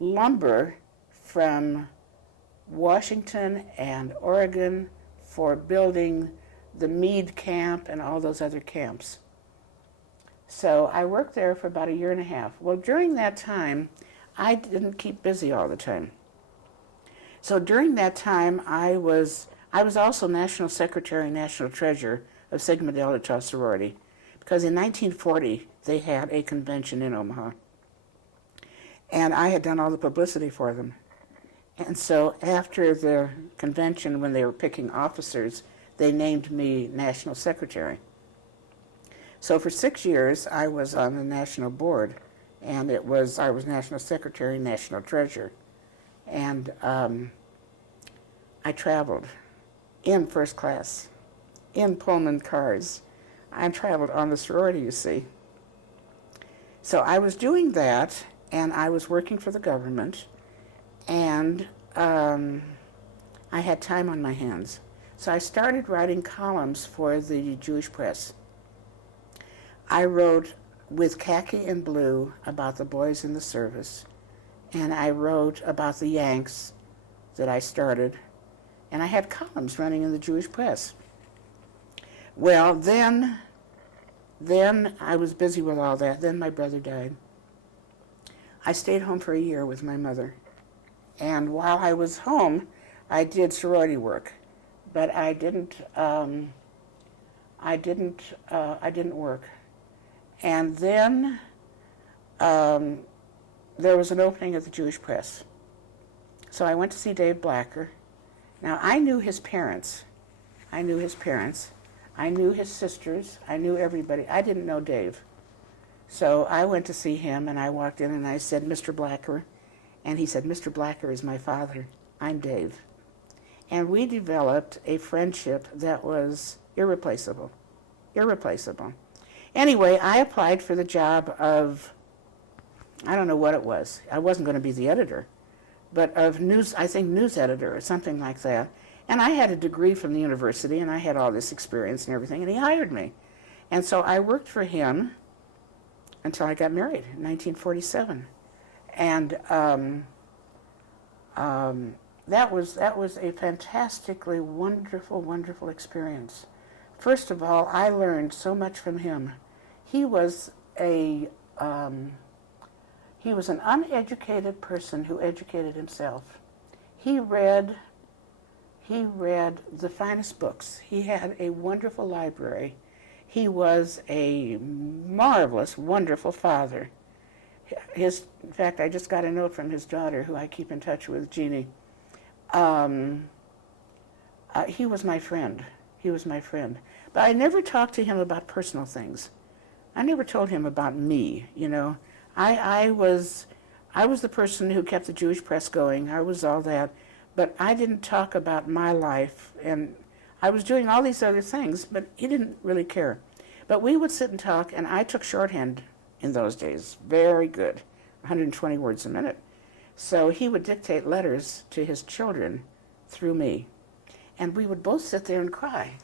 lumber from Washington and Oregon for building the Meade camp and all those other camps. So I worked there for about 1.5 years. Well, during that time, I didn't keep busy all the time. So during that time, I was also National Secretary, National Treasurer of Sigma Delta Tau sorority, because in 1940, they had a convention in Omaha. And I had done all the publicity for them. And so after the convention, when they were picking officers, they named me National Secretary. So for 6 years, I was on the national board, and I was National Secretary, National Treasurer. And I traveled in first class, in Pullman cars. I traveled on the sorority, you see. So I was doing that, and I was working for the government, and I had time on my hands. So I started writing columns for the Jewish press. I wrote with khaki and blue about the boys in the service, and I wrote about the Yanks that I started, and I had columns running in the Jewish press. Well, then I was busy with all that. Then my brother died. I stayed home for 1 year with my mother, and while I was home, I did sorority work, but I didn't work. And then there was an opening at the Jewish press. So I went to see Dave Blacker. Now, I knew his parents. I knew his sisters. I knew everybody. I didn't know Dave. So I went to see him, and I walked in, and I said, "Mr. Blacker." And he said, "Mr. Blacker is my father. I'm Dave." And we developed a friendship that was irreplaceable. Irreplaceable. Anyway, I applied for the job of, I don't know what it was. I wasn't going to be the editor, but of news, I think news editor or something like that. And I had a degree from the university, and I had all this experience and everything, and he hired me. And so I worked for him until I got married in 1947. And that was a fantastically wonderful, wonderful experience. First of all, I learned so much from him. He was an uneducated person who educated himself. He read the finest books. He had a wonderful library. He was a marvelous, wonderful father. In fact, I just got a note from his daughter, who I keep in touch with, Jeannie. He was my friend. He was my friend. But I never talked to him about personal things. I never told him about me, you know. I was the person who kept the Jewish press going. I was all that. But I didn't talk about my life. And I was doing all these other things, but he didn't really care. But we would sit and talk, and I took shorthand in those days. Very good. 120 words a minute. So he would dictate letters to his children through me. And we would both sit there and cry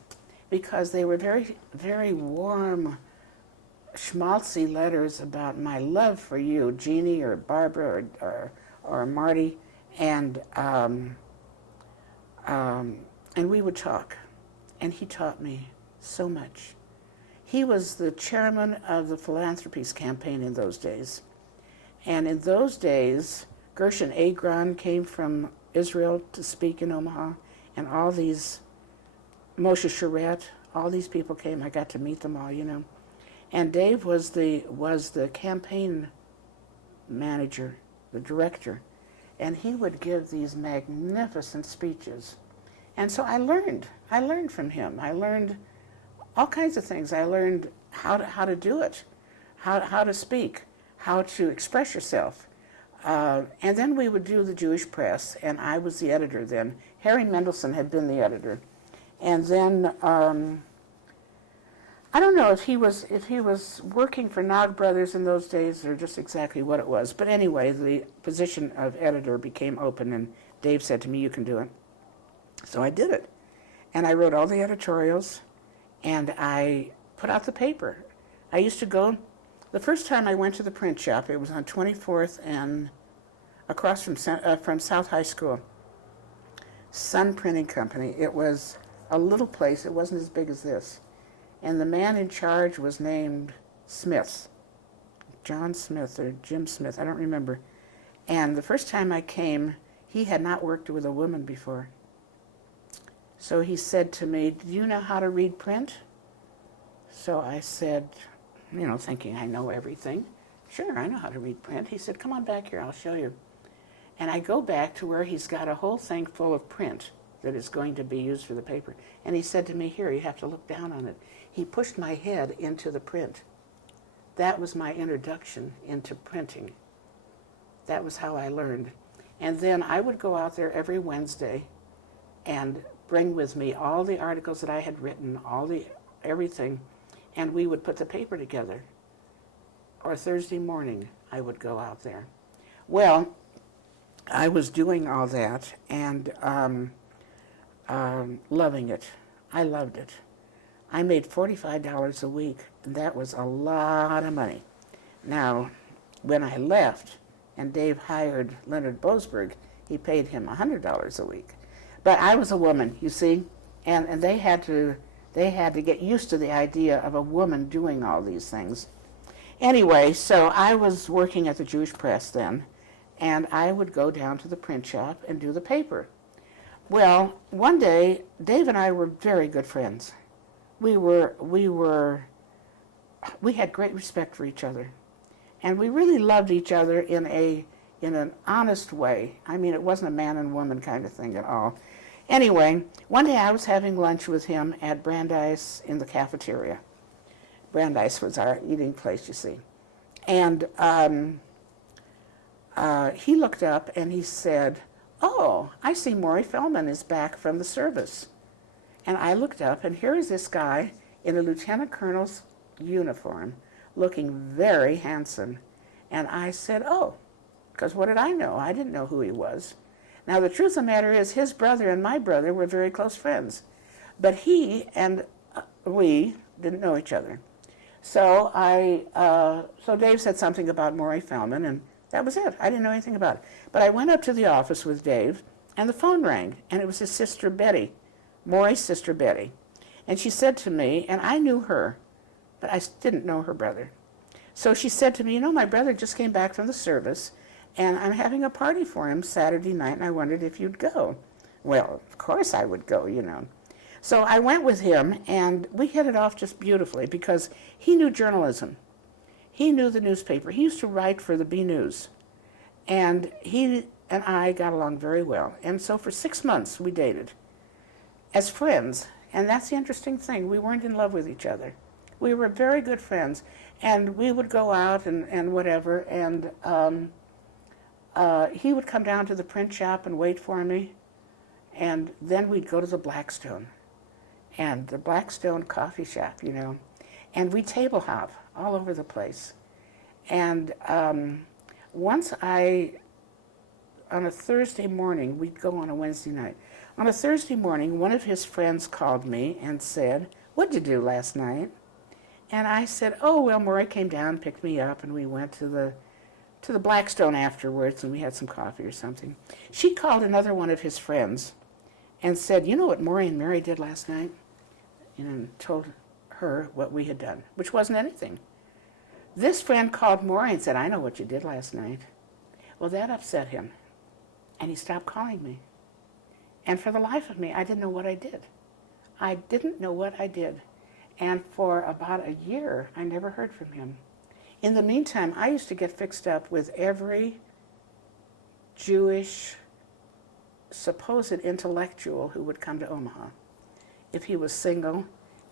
because they were very, very warm, schmaltzy letters about my love for you, Jeannie or Barbara or Marty. And we would talk. And he taught me so much. He was the chairman of the Philanthropies campaign in those days. And in those days, Gershon Agron came from Israel to speak in Omaha, and all these, Moshe Charette, all these people came. I got to meet them all, you know. And Dave was the campaign manager, the director, and he would give these magnificent speeches. And so I learned from him. I learned all kinds of things. I learned how to do it, how to speak, how to express yourself. And then we would do the Jewish press, and I was the editor then. Harry Mendelson had been the editor. And then, I don't know if he was working for Nog Brothers in those days or just exactly what it was. But anyway, the position of editor became open, and Dave said to me, "You can do it." So I did it. And I wrote all the editorials, and I put out the paper. I used to go, the first time I went to the print shop, it was on 24th and across from South High School. Sun Printing Company. It was a little place. It wasn't as big as this. And the man in charge was named Smith. John Smith or Jim Smith, I don't remember. And the first time I came, he had not worked with a woman before. So he said to me, "Do you know how to read print?" So I said, you know, thinking I know everything. "Sure, I know how to read print." He said, "Come on back here, I'll show you." And I go back to where he's got a whole thing full of print that is going to be used for the paper. And he said to me, "Here, you have to look down on it." He pushed my head into the print. That was my introduction into printing. That was how I learned. And then I would go out there every Wednesday and bring with me all the articles that I had written, everything, and we would put the paper together. Or Thursday morning, I would go out there. Well, I was doing all that and loving it. I loved it. I made $45 a week, and that was a lot of money. Now, when I left and Dave hired Leonard Boasberg, he paid him $100 a week. But I was a woman, you see, and they had to get used to the idea of a woman doing all these things. Anyway, so I was working at the Jewish press then, and I would go down to the print shop and do the paper. Well, one day, Dave and I were very good friends. We had great respect for each other, and we really loved each other in an honest way. I mean, it wasn't a man and woman kind of thing at all. Anyway, one day I was having lunch with him at Brandeis in the cafeteria. Brandeis was our eating place, you see. And he looked up and he said, "Oh, I see Maury Fellman is back from the service." And I looked up, and here is this guy in a lieutenant colonel's uniform, looking very handsome. And I said, "Oh, because what did I know? I didn't know who he was. Now, the truth of the matter is his brother and my brother were very close friends, but he and we didn't know each other. So so Dave said something about Maury Fellman, and that was it. I didn't know anything about it. But I went up to the office with Dave, and the phone rang, and it was his sister Betty, Maury's sister Betty. And she said to me, and I knew her, but I didn't know her brother. So she said to me, you know, my brother just came back from the service, and I'm having a party for him Saturday night, and I wondered if you'd go. Well, of course I would go, you know. So I went with him, and we hit it off just beautifully because he knew journalism. He knew the newspaper. He used to write for the B News. And he and I got along very well. And so for 6 months we dated as friends. And that's the interesting thing. We weren't in love with each other. We were very good friends. And we would go out and whatever. And he would come down to the print shop and wait for me. And then we'd go to the Blackstone. And the Blackstone coffee shop, you know. And we table hop all over the place. And once on a Thursday morning, we'd go on a Wednesday night. On a Thursday morning, one of his friends called me and said, "What'd you do last night?" And I said, "Oh, well, Maury came down, picked me up, and we went to the Blackstone afterwards, and we had some coffee or something." She called another one of his friends and said, "You know what Maury and Mary did last night?" And told her what we had done, which wasn't anything. This friend called Maury and said, "I know what you did last night." Well, that upset him, and he stopped calling me. And for the life of me, I didn't know what I did. I didn't know what I did. And for about a year, I never heard from him. In the meantime, I used to get fixed up with every Jewish supposed intellectual who would come to Omaha. If he was single,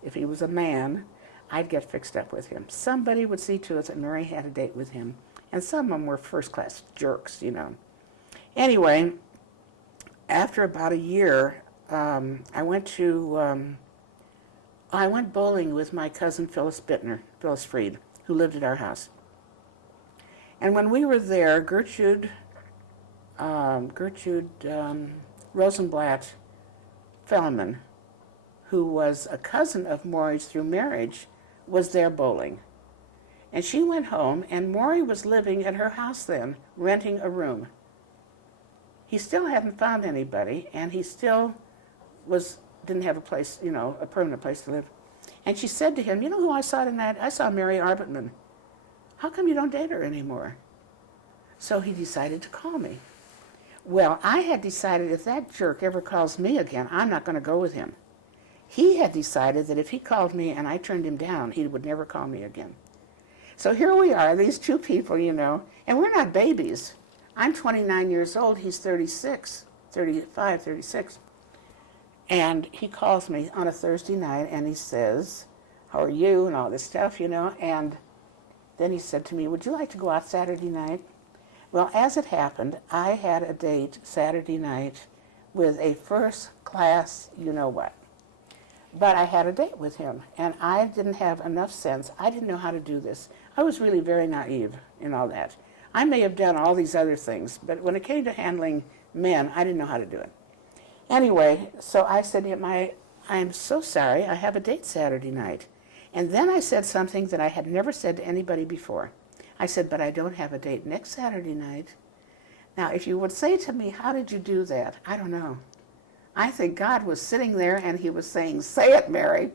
if he was a man, I'd get fixed up with him. Somebody would see to it that Mary had a date with him. And some of them were first-class jerks, you know. Anyway, after about a year, I went bowling with my cousin Phyllis Fried, who lived at our house. And when we were there, Gertrude Rosenblatt Fellman, who was a cousin of Maury's through marriage, was there bowling. And she went home, and Maury was living at her house then, renting a room. He still hadn't found anybody, and he still didn't have a place, you know, a permanent place to live. And she said to him, "You know who I saw tonight? I saw Mary Arbitman. How come you don't date her anymore?" So he decided to call me. Well, I had decided if that jerk ever calls me again, I'm not going to go with him. He had decided that if he called me and I turned him down, he would never call me again. So here we are, these two people, you know, and we're not babies. I'm 29 years old, he's 36, 35, 36. And he calls me on a Thursday night and he says, "How are you?" and all this stuff, you know. And then he said to me, "Would you like to go out Saturday night?" Well, as it happened, I had a date Saturday night with a first-class you-know-what. But I had a date with him, and I didn't have enough sense. I didn't know how to do this. I was really very naive in all that. I may have done all these other things, but when it came to handling men, I didn't know how to do it. Anyway, so I said to him, "I'm so sorry, I have a date Saturday night." And then I said something that I had never said to anybody before. I said, "But I don't have a date next Saturday night." Now, if you would say to me, "How did you do that?" I don't know. I think God was sitting there and he was saying, "Say it, Mary."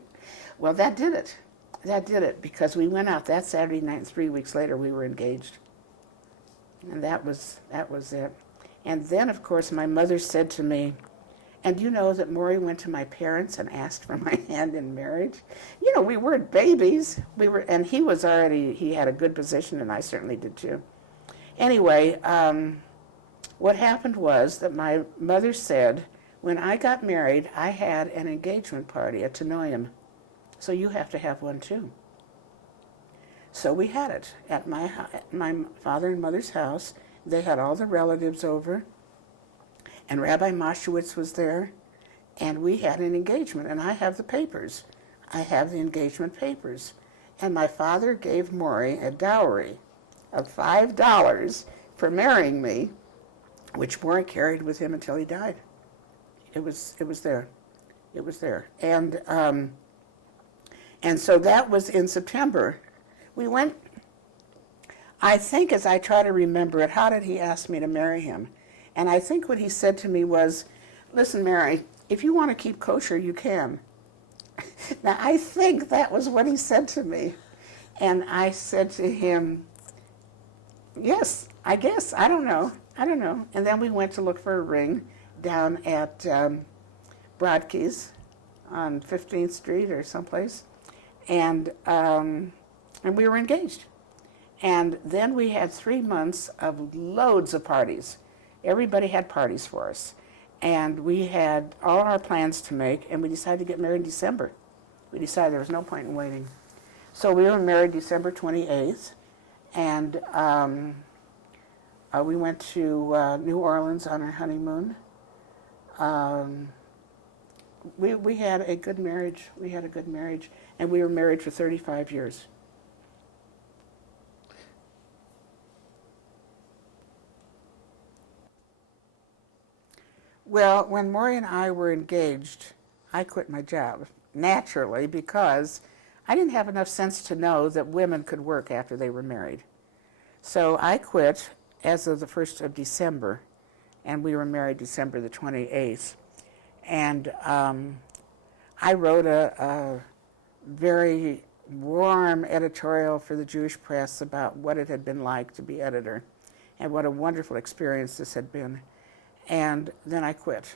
Well, that did it. That did it, because we went out that Saturday night and 3 weeks later we were engaged. And that was it. And then, of course, my mother said to me, "And you know that Maury went to my parents and asked for my hand in marriage?" You know, we weren't babies. And he had a good position, and I certainly did too. Anyway, what happened was that my mother said, "When I got married, I had an engagement party at Tenoyam, so you have to have one too." So we had it at my father and mother's house. They had all the relatives over, and Rabbi Moshowitz was there, and we had an engagement, and I have the papers. I have the engagement papers. And my father gave Maury a dowry of $5 for marrying me, which Maury carried with him until he died. It was there. It was there. And so that was in September. We went, I think as I try to remember it, how did he ask me to marry him? And I think what he said to me was, listen, Mary, if you want to keep kosher, you can. Now, I think that was what he said to me. And I said to him, yes, I guess. I don't know. And then we went to look for a ring down at Broadkey's on 15th Street or someplace. And we were engaged. And then we had 3 months of loads of parties. Everybody had parties for us. And we had all our plans to make, and we decided to get married in December. We decided there was no point in waiting. So we were married December 28th, and we went to New Orleans on our honeymoon. We had a good marriage. And we were married for 35 years. Well, when Maury and I were engaged, I quit my job, naturally, because I didn't have enough sense to know that women could work after they were married. So I quit as of the 1st of December, and we were married December the 28th. And I wrote a very warm editorial for the Jewish press about what it had been like to be editor and what a wonderful experience this had been. And then I quit.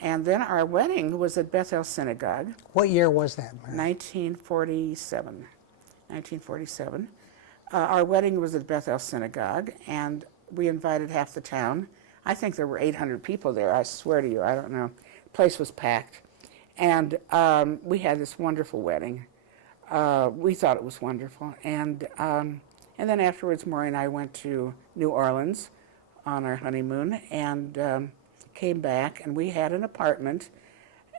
And then our wedding was at Bethel Synagogue. What year was that, Mary? 1947. Our wedding was at Bethel Synagogue, and we invited half the town. I think there were 800 people there, I swear to you, I don't know. The place was packed. And we had this wonderful wedding. We thought it was wonderful. And then afterwards, Maury and I went to New Orleans on our honeymoon and came back, and we had an apartment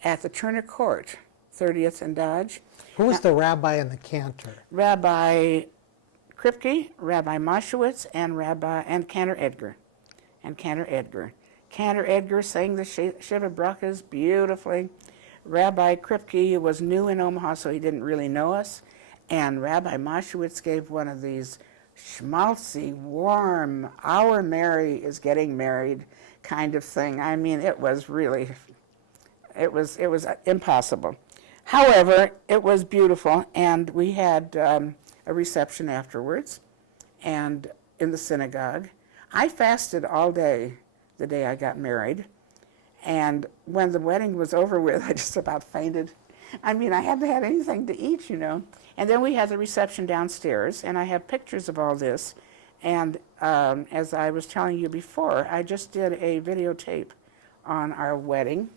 at the Turner Court, 30th and Dodge. Who was the rabbi in the cantor? Rabbi Kripke, Rabbi Moshowitz, and Cantor Edgar. Cantor Edgar sang the Shiva Brachas beautifully. Rabbi Kripke was new in Omaha, so he didn't really know us. And Rabbi Moshowitz gave one of these schmaltzy, warm, our Mary is getting married kind of thing. I mean, it was impossible. However, it was beautiful, and we had a reception afterwards, and in the synagogue. I fasted all day the day I got married, and when the wedding was over with, I just about fainted. I mean, I hadn't had anything to eat, you know. And then we had the reception downstairs, and I have pictures of all this. And as I was telling you before, I just did a videotape on our wedding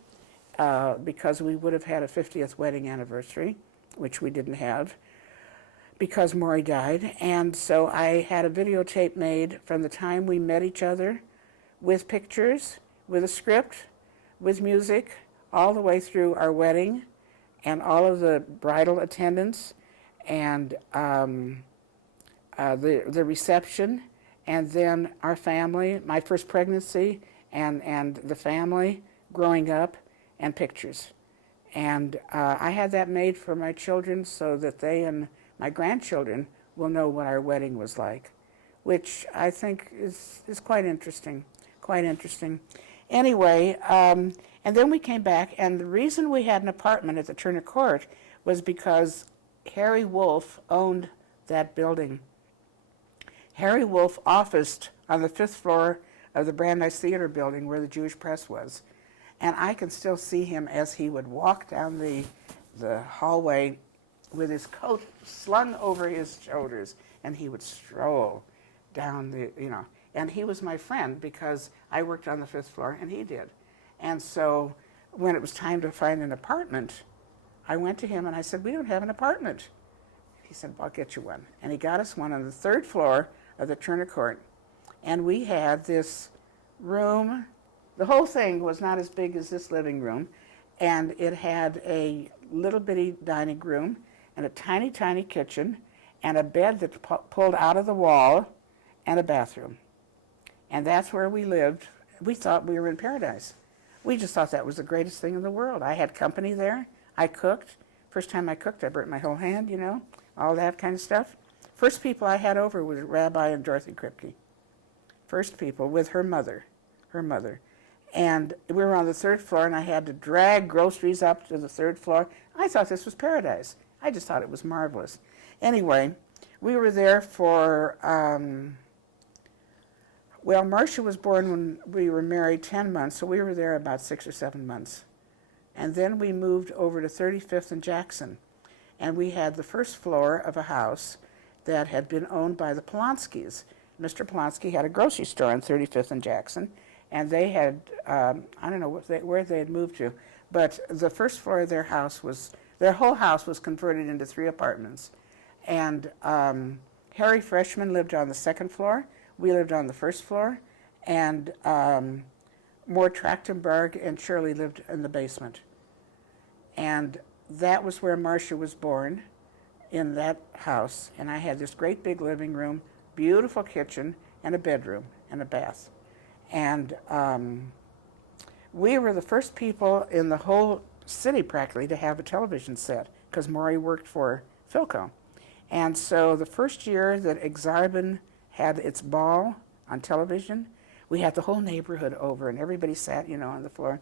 because we would have had a 50th wedding anniversary, which we didn't have because Maury died. And so I had a videotape made from the time we met each other with pictures, with a script, with music, all the way through our wedding and all of the bridal attendants and the reception, and then our family, my first pregnancy, and the family growing up, and pictures. And I had that made for my children so that they and my grandchildren will know what our wedding was like, which I think is quite interesting, Anyway, and then we came back, and the reason we had an apartment at the Turner Court was because Harry Wolf owned that building. Harry Wolf officed on the 5th floor of the Brandeis Theater building where the Jewish Press was. And I can still see him as he would walk down the hallway with his coat slung over his shoulders, and he would stroll down and he was my friend because I worked on the 5th floor and he did. And so when it was time to find an apartment, I went to him and I said, we don't have an apartment. He said, well, I'll get you one. And he got us one on the 3rd floor of the Turner Court. And we had this room. The whole thing was not as big as this living room. And it had a little bitty dining room and a tiny, tiny kitchen and a bed that pulled out of the wall and a bathroom. And that's where we lived. We thought we were in paradise. We just thought that was the greatest thing in the world. I had company there. I cooked. First time I cooked, I burnt my whole hand, you know, all that kind of stuff. First people I had over was Rabbi and Dorothy Kripke. First people with her mother. And we were on the third floor, and I had to drag groceries up to the third floor. I thought this was paradise. I just thought it was marvelous. Anyway, we were there for, well, Marcia was born when we were married 10 months, so we were there about 6 or 7 months. And then we moved over to 35th and Jackson, and we had the first floor of a house that had been owned by the Polanskis. Mr. Polonsky had a grocery store on 35th and Jackson, and they had, I don't know where they had moved to, but the first floor of their house was, their whole house was converted into 3 apartments. And Harry Freshman lived on the second floor, we lived on the first floor, and Moore Trachtenberg and Shirley lived in the basement. And that was where Marcia was born, in that house. And I had this great big living room, beautiful kitchen, and a bedroom, and a bath. And we were the first people in the whole city practically to have a television set, because Maury worked for Philco. And so the first year that Exarban had its ball on television, we had the whole neighborhood over, and everybody sat, you know, on the floor.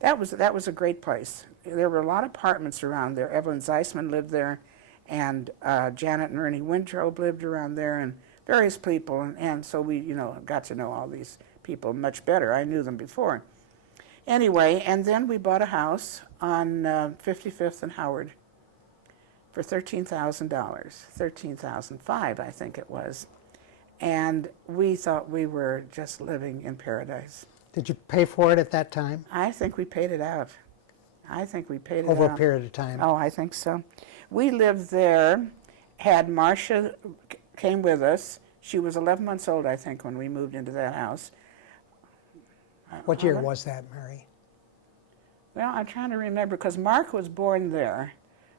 That was a great place. There were a lot of apartments around there. Evelyn Zeisman lived there, and Janet and Ernie Wintrobe lived around there, and various people. And so we, you know, got to know all these people much better. I knew them before. Anyway, and then we bought a house on 55th and Howard for $13,000, $13,500, I think it was. And we thought we were just living in paradise. Did you pay for it at that time? I think we paid it out. I think we paid it Over out. a period of time? Oh, I think so. We lived there, had Marcia came with us. She was 11 months old, I think, when we moved into that house. What year was that, Mary? Well, I'm trying to remember, because Mark was born there.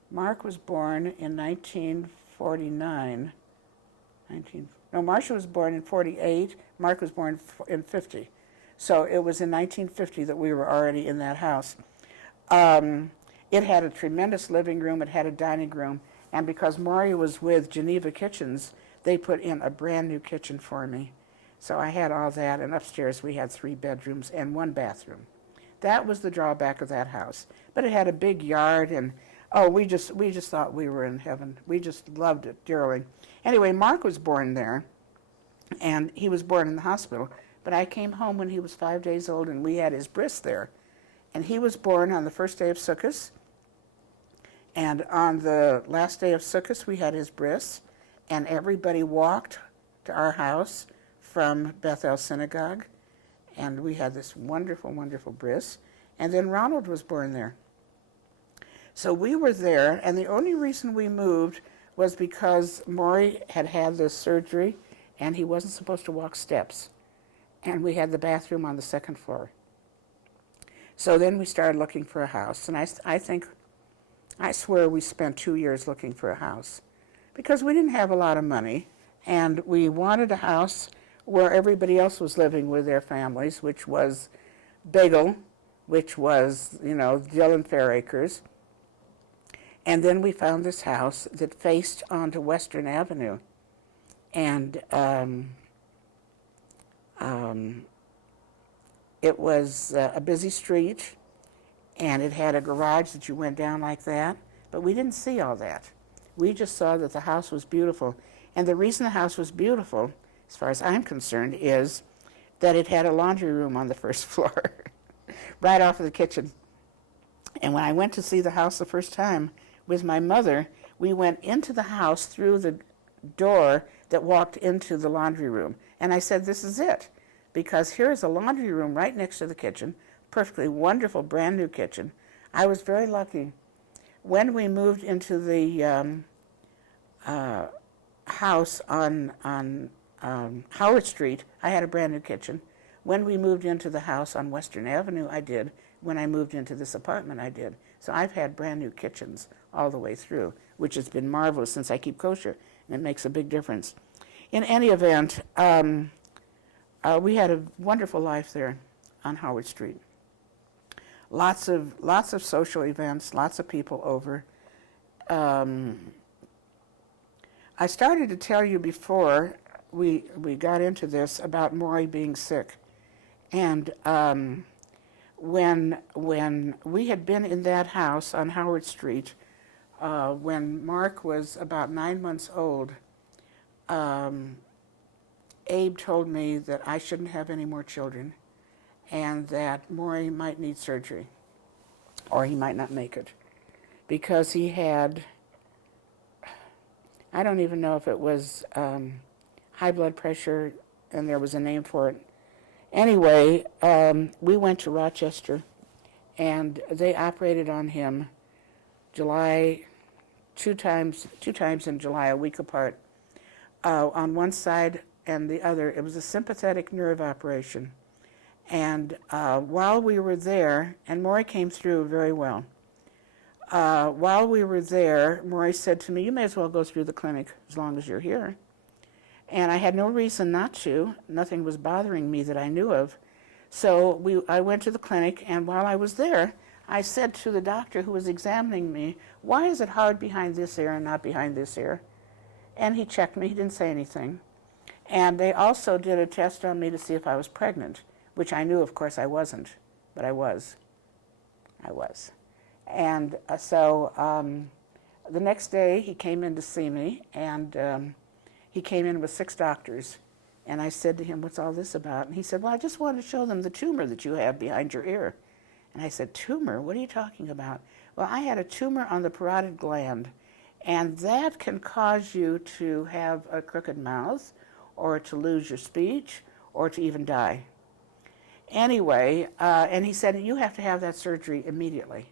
Mark was born in 1949. Marcia was born in 48. Mark was born in 50. So it was in 1950 that we were already in that house. It had a tremendous living room. It had a dining room. And because Maury was with Geneva Kitchens, they put in a brand new kitchen for me. So I had all that, and upstairs we had 3 bedrooms and 1 bathroom. That was the drawback of that house. But it had a big yard, and we just thought we were in heaven. We just loved it dearly. Anyway, Mark was born there, and he was born in the hospital. But I came home when he was 5 days old, and we had his bris there. And he was born on the first day of Sukkot. And on the last day of Sukkot, we had his bris. And everybody walked to our house from Bethel Synagogue. And we had this wonderful, wonderful bris. And then Ronald was born there. So we were there, and the only reason we moved was because Maury had had this surgery, and he wasn't supposed to walk steps. And we had the bathroom on the second floor. So then we started looking for a house, and I swear we spent 2 years looking for a house, because we didn't have a lot of money, and we wanted a house where everybody else was living with their families, which was Bagel, which was, you know, Dillon Fair Acres. And then we found this house that faced onto Western Avenue. And it was a busy street, and it had a garage that you went down like that. But we didn't see all that. We just saw that the house was beautiful. And the reason the house was beautiful, as far as I'm concerned, is that it had a laundry room on the first floor, right off of the kitchen. And when I went to see the house the first time with my mother, we went into the house through the door that walked into the laundry room. And I said, this is it, because here's a laundry room right next to the kitchen, perfectly wonderful, brand new kitchen. I was very lucky. When we moved into the house on Howard Street, I had a brand new kitchen. When we moved into the house on Western Avenue, I did. When I moved into this apartment, I did. So I've had brand new kitchens all the way through, which has been marvelous since I keep kosher, and it makes a big difference. In any event, We had a wonderful life there on Howard Street. Lots of social events, lots of people over. I started to tell you before we got into this about Maury being sick. And when we had been in that house on Howard Street, when Mark was about 9 months old, Abe told me that I shouldn't have any more children and that Maury might need surgery or he might not make it because he had, I don't even know if it was high blood pressure and there was a name for it. Anyway, we went to Rochester and they operated on him July, two times in July, a week apart. On one side and the other, it was a sympathetic nerve operation. And while we were there, and Maury came through very well, while we were there, Maury said to me, you may as well go through the clinic as long as you're here. And I had no reason not to. Nothing was bothering me that I knew of. So I went to the clinic, and while I was there, I said to the doctor who was examining me, why is it hard behind this ear and not behind this ear? And he checked me. He didn't say anything. And they also did a test on me to see if I was pregnant, which I knew, of course, I wasn't, but I was. And so the next day, he came in to see me, and he came in with 6 doctors. And I said to him, what's all this about? And he said, well, I just wanted to show them the tumor that you have behind your ear. And I said, tumor? What are you talking about? Well, I had a tumor on the parotid gland, and that can cause you to have a crooked mouth, or to lose your speech, or to even die. Anyway, and he said, you have to have that surgery immediately.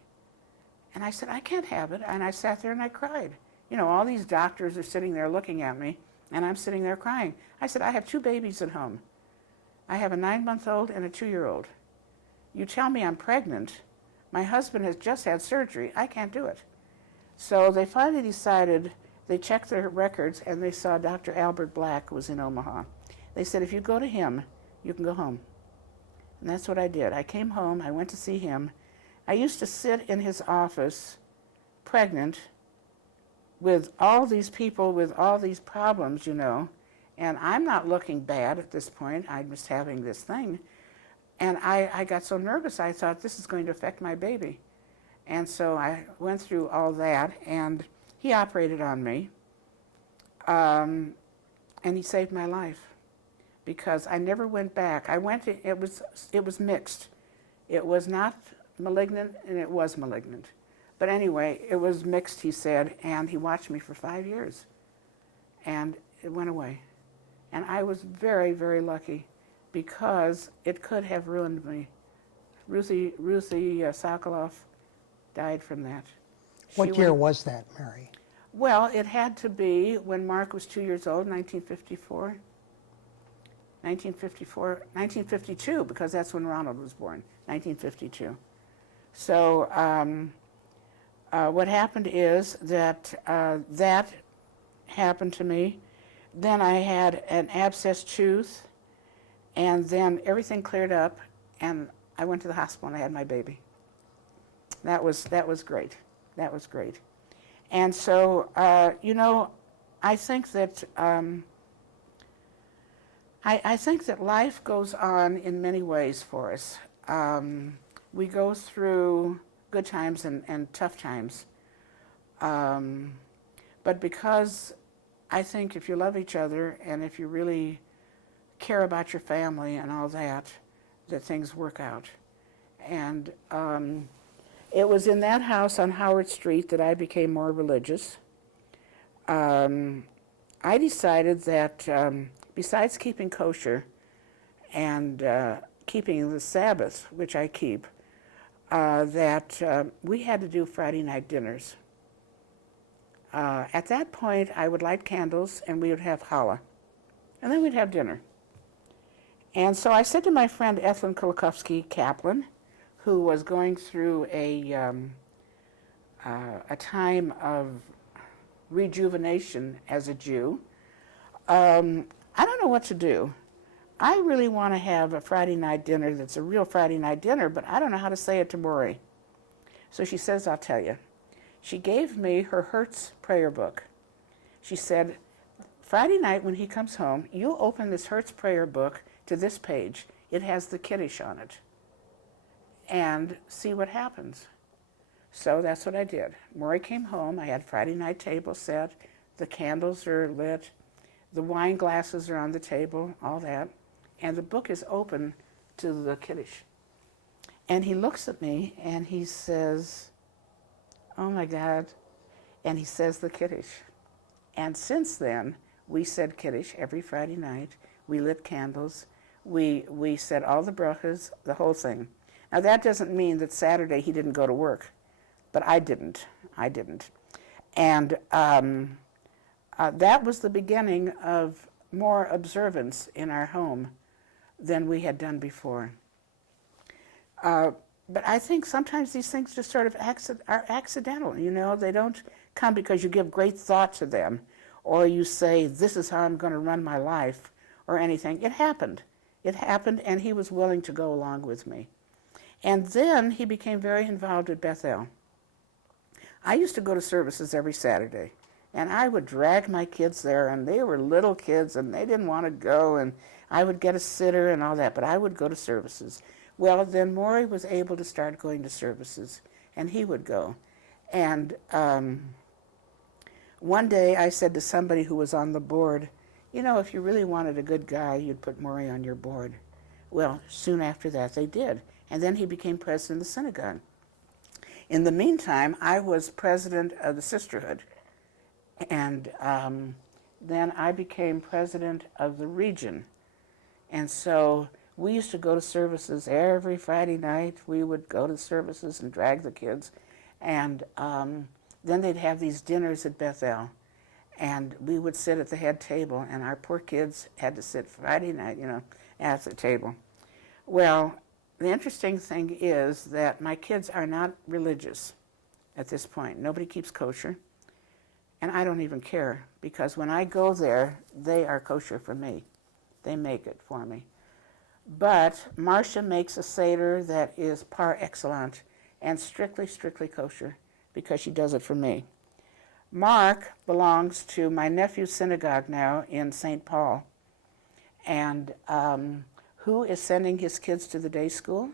And I said, I can't have it. And I sat there and I cried. You know, all these doctors are sitting there looking at me, and I'm sitting there crying. I said, I have 2 babies at home. I have a 9-month-old and a 2-year-old. You tell me I'm pregnant. My husband has just had surgery. I can't do it. So they finally decided, they checked their records, and they saw Dr. Albert Black was in Omaha. They said, if you go to him, you can go home. And that's what I did. I came home. I went to see him. I used to sit in his office, pregnant, with all these people with all these problems, you know, and I'm not looking bad at this point. I'm just having this thing. And I got so nervous, I thought, this is going to affect my baby. And so I went through all that, and he operated on me, and he saved my life because I never went back. It was mixed. It was not malignant, and it was malignant. But anyway, it was mixed, he said, and he watched me for 5 years, and it went away. And I was very, very lucky because it could have ruined me. Ruthie Sokoloff died from that. What year was that, Mary? Well, it had to be when Mark was 2 years old, 1954. 1952, because that's when Ronald was born, 1952. So what happened is that that happened to me. Then I had an abscessed tooth, and then everything cleared up, and I went to the hospital and I had my baby. That was great. That was great. And so, you know, I think that I think that life goes on in many ways for us. We go through good times and tough times. But because I think if you love each other and if you really care about your family and all that things work out. And it was in that house on Howard Street that I became more religious. I decided that besides keeping kosher and keeping the Sabbath, which I keep, that we had to do Friday night dinners. At that point, I would light candles and we would have challah. And then we'd have dinner. And so I said to my friend Ethlyn Kulikowski Kaplan, who was going through a time of rejuvenation as a Jew, I don't know what to do. I really want to have a Friday night dinner that's a real Friday night dinner, but I don't know how to say it to Maury. So she says, I'll tell you. She gave me her Hertz prayer book. She said, Friday night when he comes home, you open this Hertz prayer book to this page. It has the Kiddush on it. And see what happens. So that's what I did. Maury came home. I had Friday night table set. The candles are lit. The wine glasses are on the table, all that. And the book is open to the Kiddush. And he looks at me and he says, oh my God. And he says the Kiddush. And since then, we said Kiddush every Friday night. We lit candles. We said all the brachas, the whole thing. Now that doesn't mean that Saturday he didn't go to work, but I didn't. And that was the beginning of more observance in our home than we had done before. But I think sometimes these things just sort of are accidental, you know. They don't come because you give great thought to them, or you say, this is how I'm going to run my life, or anything. It happened, and he was willing to go along with me. And then he became very involved at Bethel. I used to go to services every Saturday, and I would drag my kids there, and they were little kids, and they didn't want to go, and I would get a sitter and all that, but I would go to services. Well, then Maury was able to start going to services, and he would go. And one day I said to somebody who was on the board, you know, if you really wanted a good guy, you'd put Maury on your board. Well, soon after that they did, and then he became president of the synagogue. In the meantime, I was president of the sisterhood, and then I became president of the region. And so we used to go to services every Friday night. We would go to services and drag the kids. And then they'd have these dinners at Bethel. And we would sit at the head table, and our poor kids had to sit Friday night, you know, at the table. Well, the interesting thing is that my kids are not religious at this point. Nobody keeps kosher. And I don't even care, because when I go there, they are kosher for me. They make it for me. But Marcia makes a Seder that is par excellence and strictly kosher, because she does it for me. Mark belongs to my nephew's synagogue now in St. Paul. And who is sending his kids to the day school?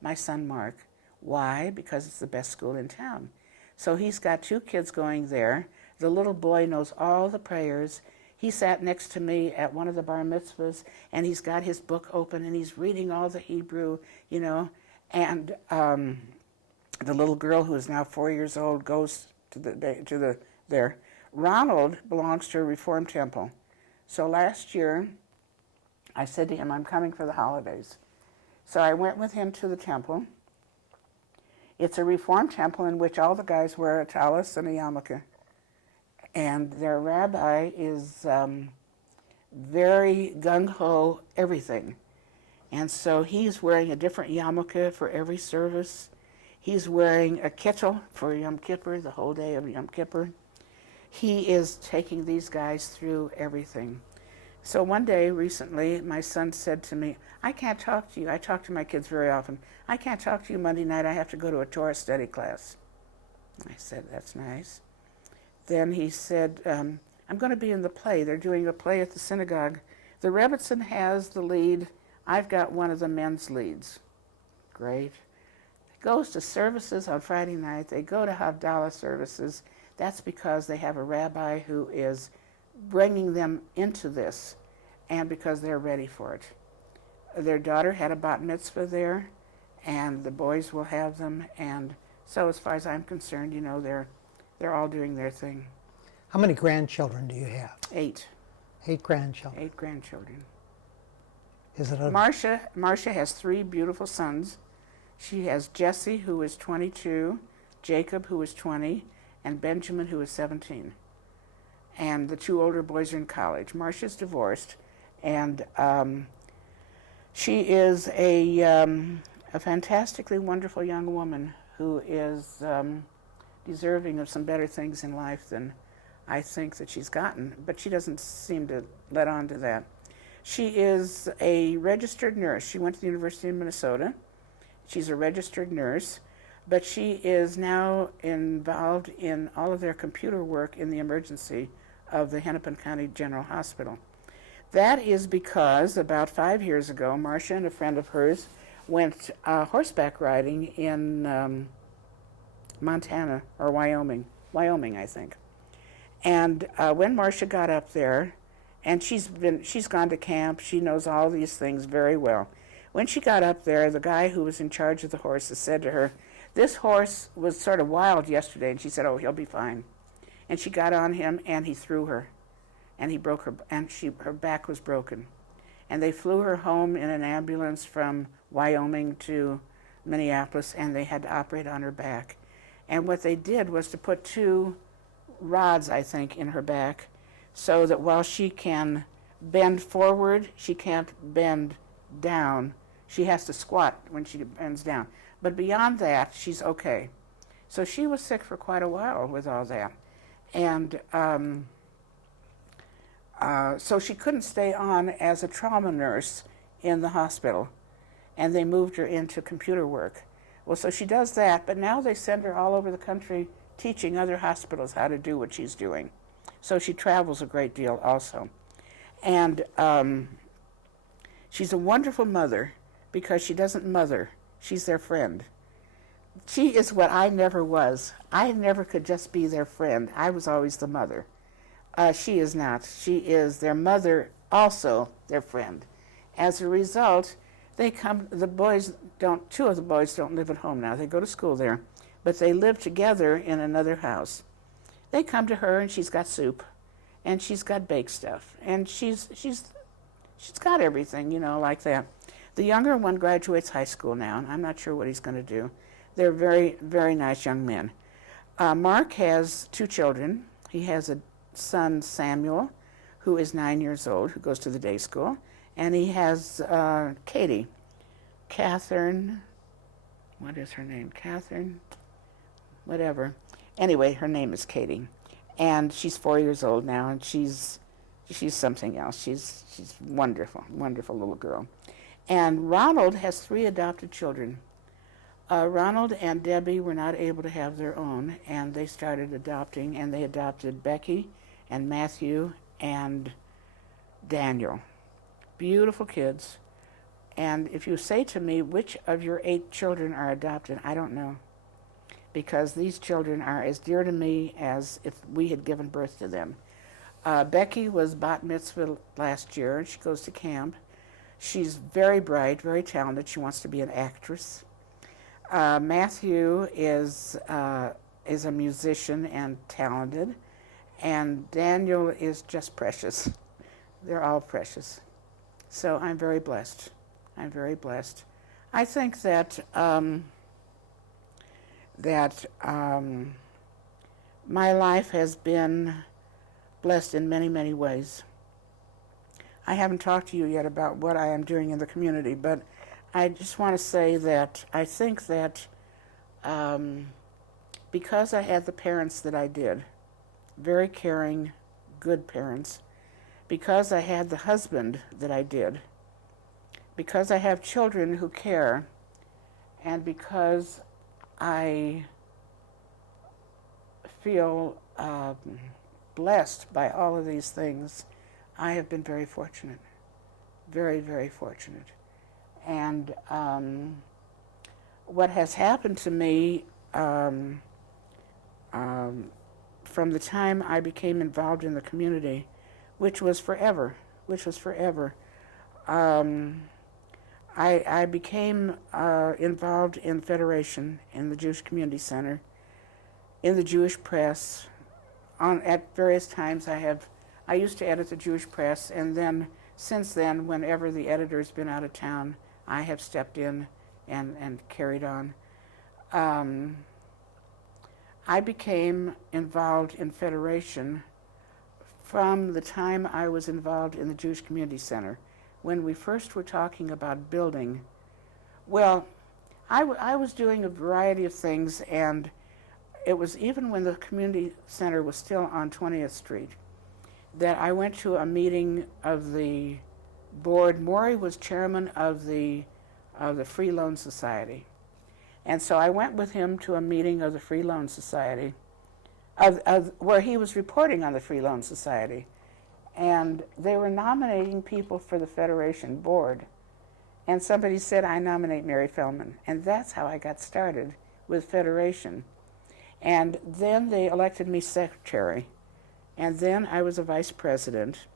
My son Mark. Why? Because it's the best school in town. So he's got 2 kids going there. The little boy knows all the prayers. He sat next to me at one of the bar mitzvahs, and he's got his book open, and he's reading all the Hebrew, you know. And the little girl, who is now 4 years old, goes to there. Ronald belongs to a Reformed temple. So last year, I said to him, I'm coming for the holidays. So I went with him to the temple. It's a Reformed temple in which all the guys wear a tallis and a yarmulke. And their rabbi is very gung-ho everything. And so he's wearing a different yarmulke for every service. He's wearing a kittel for Yom Kippur, the whole day of Yom Kippur. He is taking these guys through everything. So one day recently, my son said to me, I can't talk to you. I talk to my kids very often. I can't talk to you Monday night. I have to go to a Torah study class. I said, that's nice. Then he said, I'm going to be in the play. They're doing a play at the synagogue. The Rebbitzin has the lead. I've got one of the men's leads. Great. He goes to services on Friday night. They go to Havdalah services. That's because they have a rabbi who is bringing them into this, and because they're ready for it. Their daughter had a bat mitzvah there, and the boys will have them. And so as far as I'm concerned, you know, they're all doing their thing. How many grandchildren do you have? 8. 8 grandchildren. 8 grandchildren. Is it a... Marcia has 3 beautiful sons. She has Jesse, who is 22, Jacob, who is 20, and Benjamin, who is 17. And the 2 older boys are in college. Marcia's divorced, and she is a fantastically wonderful young woman who is deserving of some better things in life than I think that she's gotten, but she doesn't seem to let on to that. She is a registered nurse. She went to the University of Minnesota. She's a registered nurse, but she is now involved in all of their computer work in the emergency of the Hennepin County General Hospital. That is because about 5 years ago, Marcia and a friend of hers went horseback riding in Montana or Wyoming, I think. And when Marcia got up there, and she's gone to camp, she knows all these things very well. When she got up there, the guy who was in charge of the horses said to her, "This horse was sort of wild yesterday," and she said, "Oh, he'll be fine." And she got on him, and he threw her, and he broke her, and her back was broken. And they flew her home in an ambulance from Wyoming to Minneapolis, and they had to operate on her back. And what they did was to put 2 rods, I think, in her back, so that while she can bend forward, she can't bend down. She has to squat when she bends down. But beyond that, she's okay. So she was sick for quite a while with all that. And so she couldn't stay on as a trauma nurse in the hospital. And they moved her into computer work. Well, so she does that, but now they send her all over the country teaching other hospitals how to do what she's doing. So she travels a great deal also. And she's a wonderful mother because she doesn't mother. She's their friend. She is what I never was. I never could just be their friend. I was always the mother. She is not. She is their mother, also their friend. As a result, they come, two of the boys don't live at home now. They go to school there, but they live together in another house. They come to her, and she's got soup, and she's got baked stuff, and she's got everything, like that. The younger one graduates high school now, and I'm not sure what he's going to do. They're very, very nice young men. Mark has 2 children. He has a son, Samuel, who is 9 years old, who goes to the day school, and he has Catherine, what is her name? Catherine, whatever. Anyway, her name is Katie, and she's 4 years old now, and she's something else. She's wonderful, wonderful little girl. And Ronald has 3 adopted children. Ronald and Debbie were not able to have their own, and they started adopting, and they adopted Becky and Matthew and Daniel. Beautiful kids. And if you say to me, which of your 8 children are adopted, I don't know. Because these children are as dear to me as if we had given birth to them. Becky was bat mitzvah last year, and she goes to camp. She's very bright, very talented. She wants to be an actress. Matthew is a musician and talented, and Daniel is just precious. They're all precious. So I'm very blessed. I'm very blessed. I think that my life has been blessed in many, many ways. I haven't talked to you yet about what I am doing in the community, but I just want to say that I think that because I had the parents that I did, very caring, good parents, because I had the husband that I did, because I have children who care, and because I feel blessed by all of these things, I have been very fortunate, very, very fortunate. And what has happened to me from the time I became involved in the community, which was forever, I became involved in Federation, in the Jewish Community Center, in the Jewish press. At various times I used to edit the Jewish press, and then since then, whenever the editor's been out of town, I have stepped in and carried on. I became involved in Federation from the time I was involved in the Jewish Community Center. When we first were talking about building, well, I was doing a variety of things, and it was even when the community center was still on 20th Street that I went to a meeting of the board. Maury was chairman of the Free Loan Society. And so I went with him to a meeting of the Free Loan Society, where he was reporting on the Free Loan Society. And they were nominating people for the Federation board. And somebody said, I nominate Mary Fellman. And that's how I got started with Federation. And then they elected me secretary. And then I was a vice president.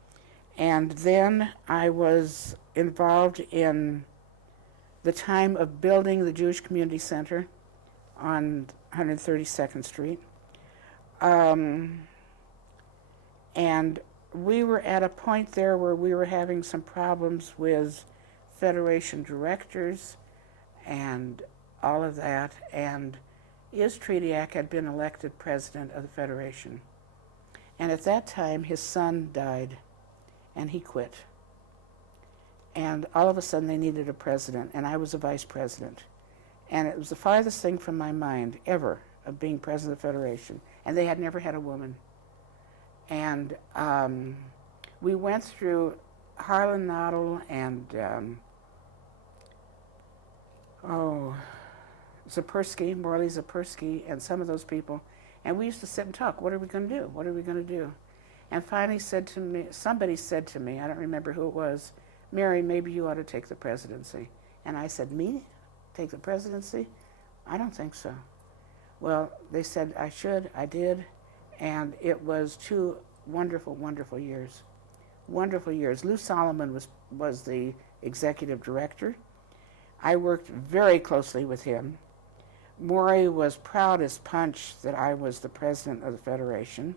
And then I was involved in the time of building the Jewish Community Center on 132nd Street. And we were at a point there where we were having some problems with Federation directors and all of that. And Iz Trediak had been elected president of the Federation. And at that time, his son died, and he quit. And all of a sudden, they needed a president, and I was a vice president. And it was the farthest thing from my mind ever of being president of the Federation. And they had never had a woman. And we went through Harlan Noddle and Zapersky, Morley Zapersky, and some of those people. And we used to sit and talk. What are we going to do? What are we going to do? And finally somebody said to me, I don't remember who it was, Mary, maybe you ought to take the presidency. And I said, me? Take the presidency? I don't think so. Well, they said I should. I did. And it was 2 wonderful, wonderful years. Wonderful years. Lou Solomon was the executive director. I worked very closely with him. Maury was proud as punch that I was the president of the Federation.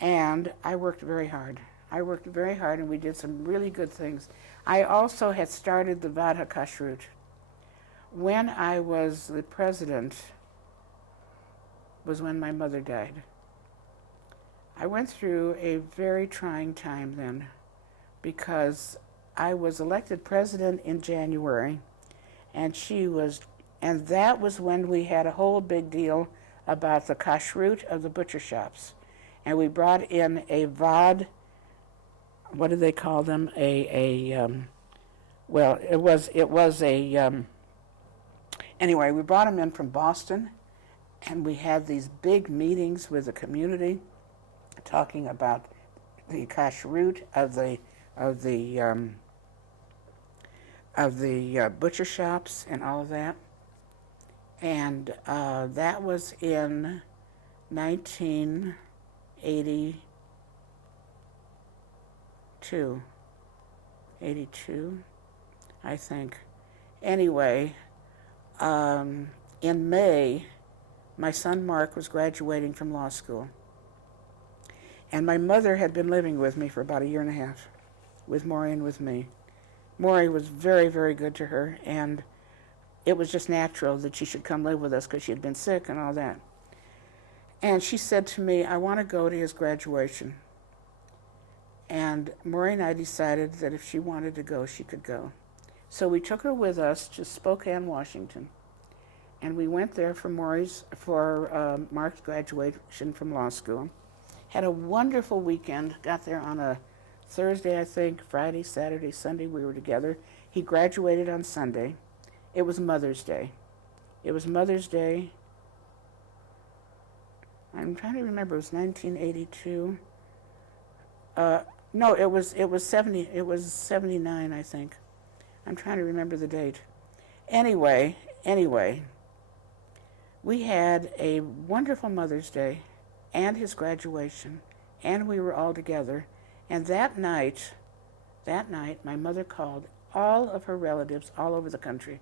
And I worked very hard. And we did some really good things. I also had started the Vad HaKashrut. When I was the president was when my mother died. I went through a very trying time then because I was elected president in January, and that was when we had a whole big deal about the kashrut of the butcher shops. And we brought in a Vad, what do they call them? Anyway, we brought them in from Boston, and we had these big meetings with the community talking about the kashrut of the butcher shops and all of that. And that was in 1982, I think. Anyway, in May, my son Mark was graduating from law school. And my mother had been living with me for about 1.5 years, with Maury and with me. Maury was very, very good to her, and it was just natural that she should come live with us because she had been sick and all that. And she said to me, I want to go to his graduation. And Maury and I decided that if she wanted to go, she could go. So we took her with us to Spokane, Washington. And we went there for Mark's graduation from law school. Had a wonderful weekend. Got there on a Thursday, I think, Friday, Saturday, Sunday, we were together. He graduated on Sunday. It was Mother's Day. I'm trying to remember, it was 1982. No, it was 79, I think. I'm trying to remember the date. Anyway, we had a wonderful Mother's Day and his graduation, and we were all together. And that night, my mother called all of her relatives all over the country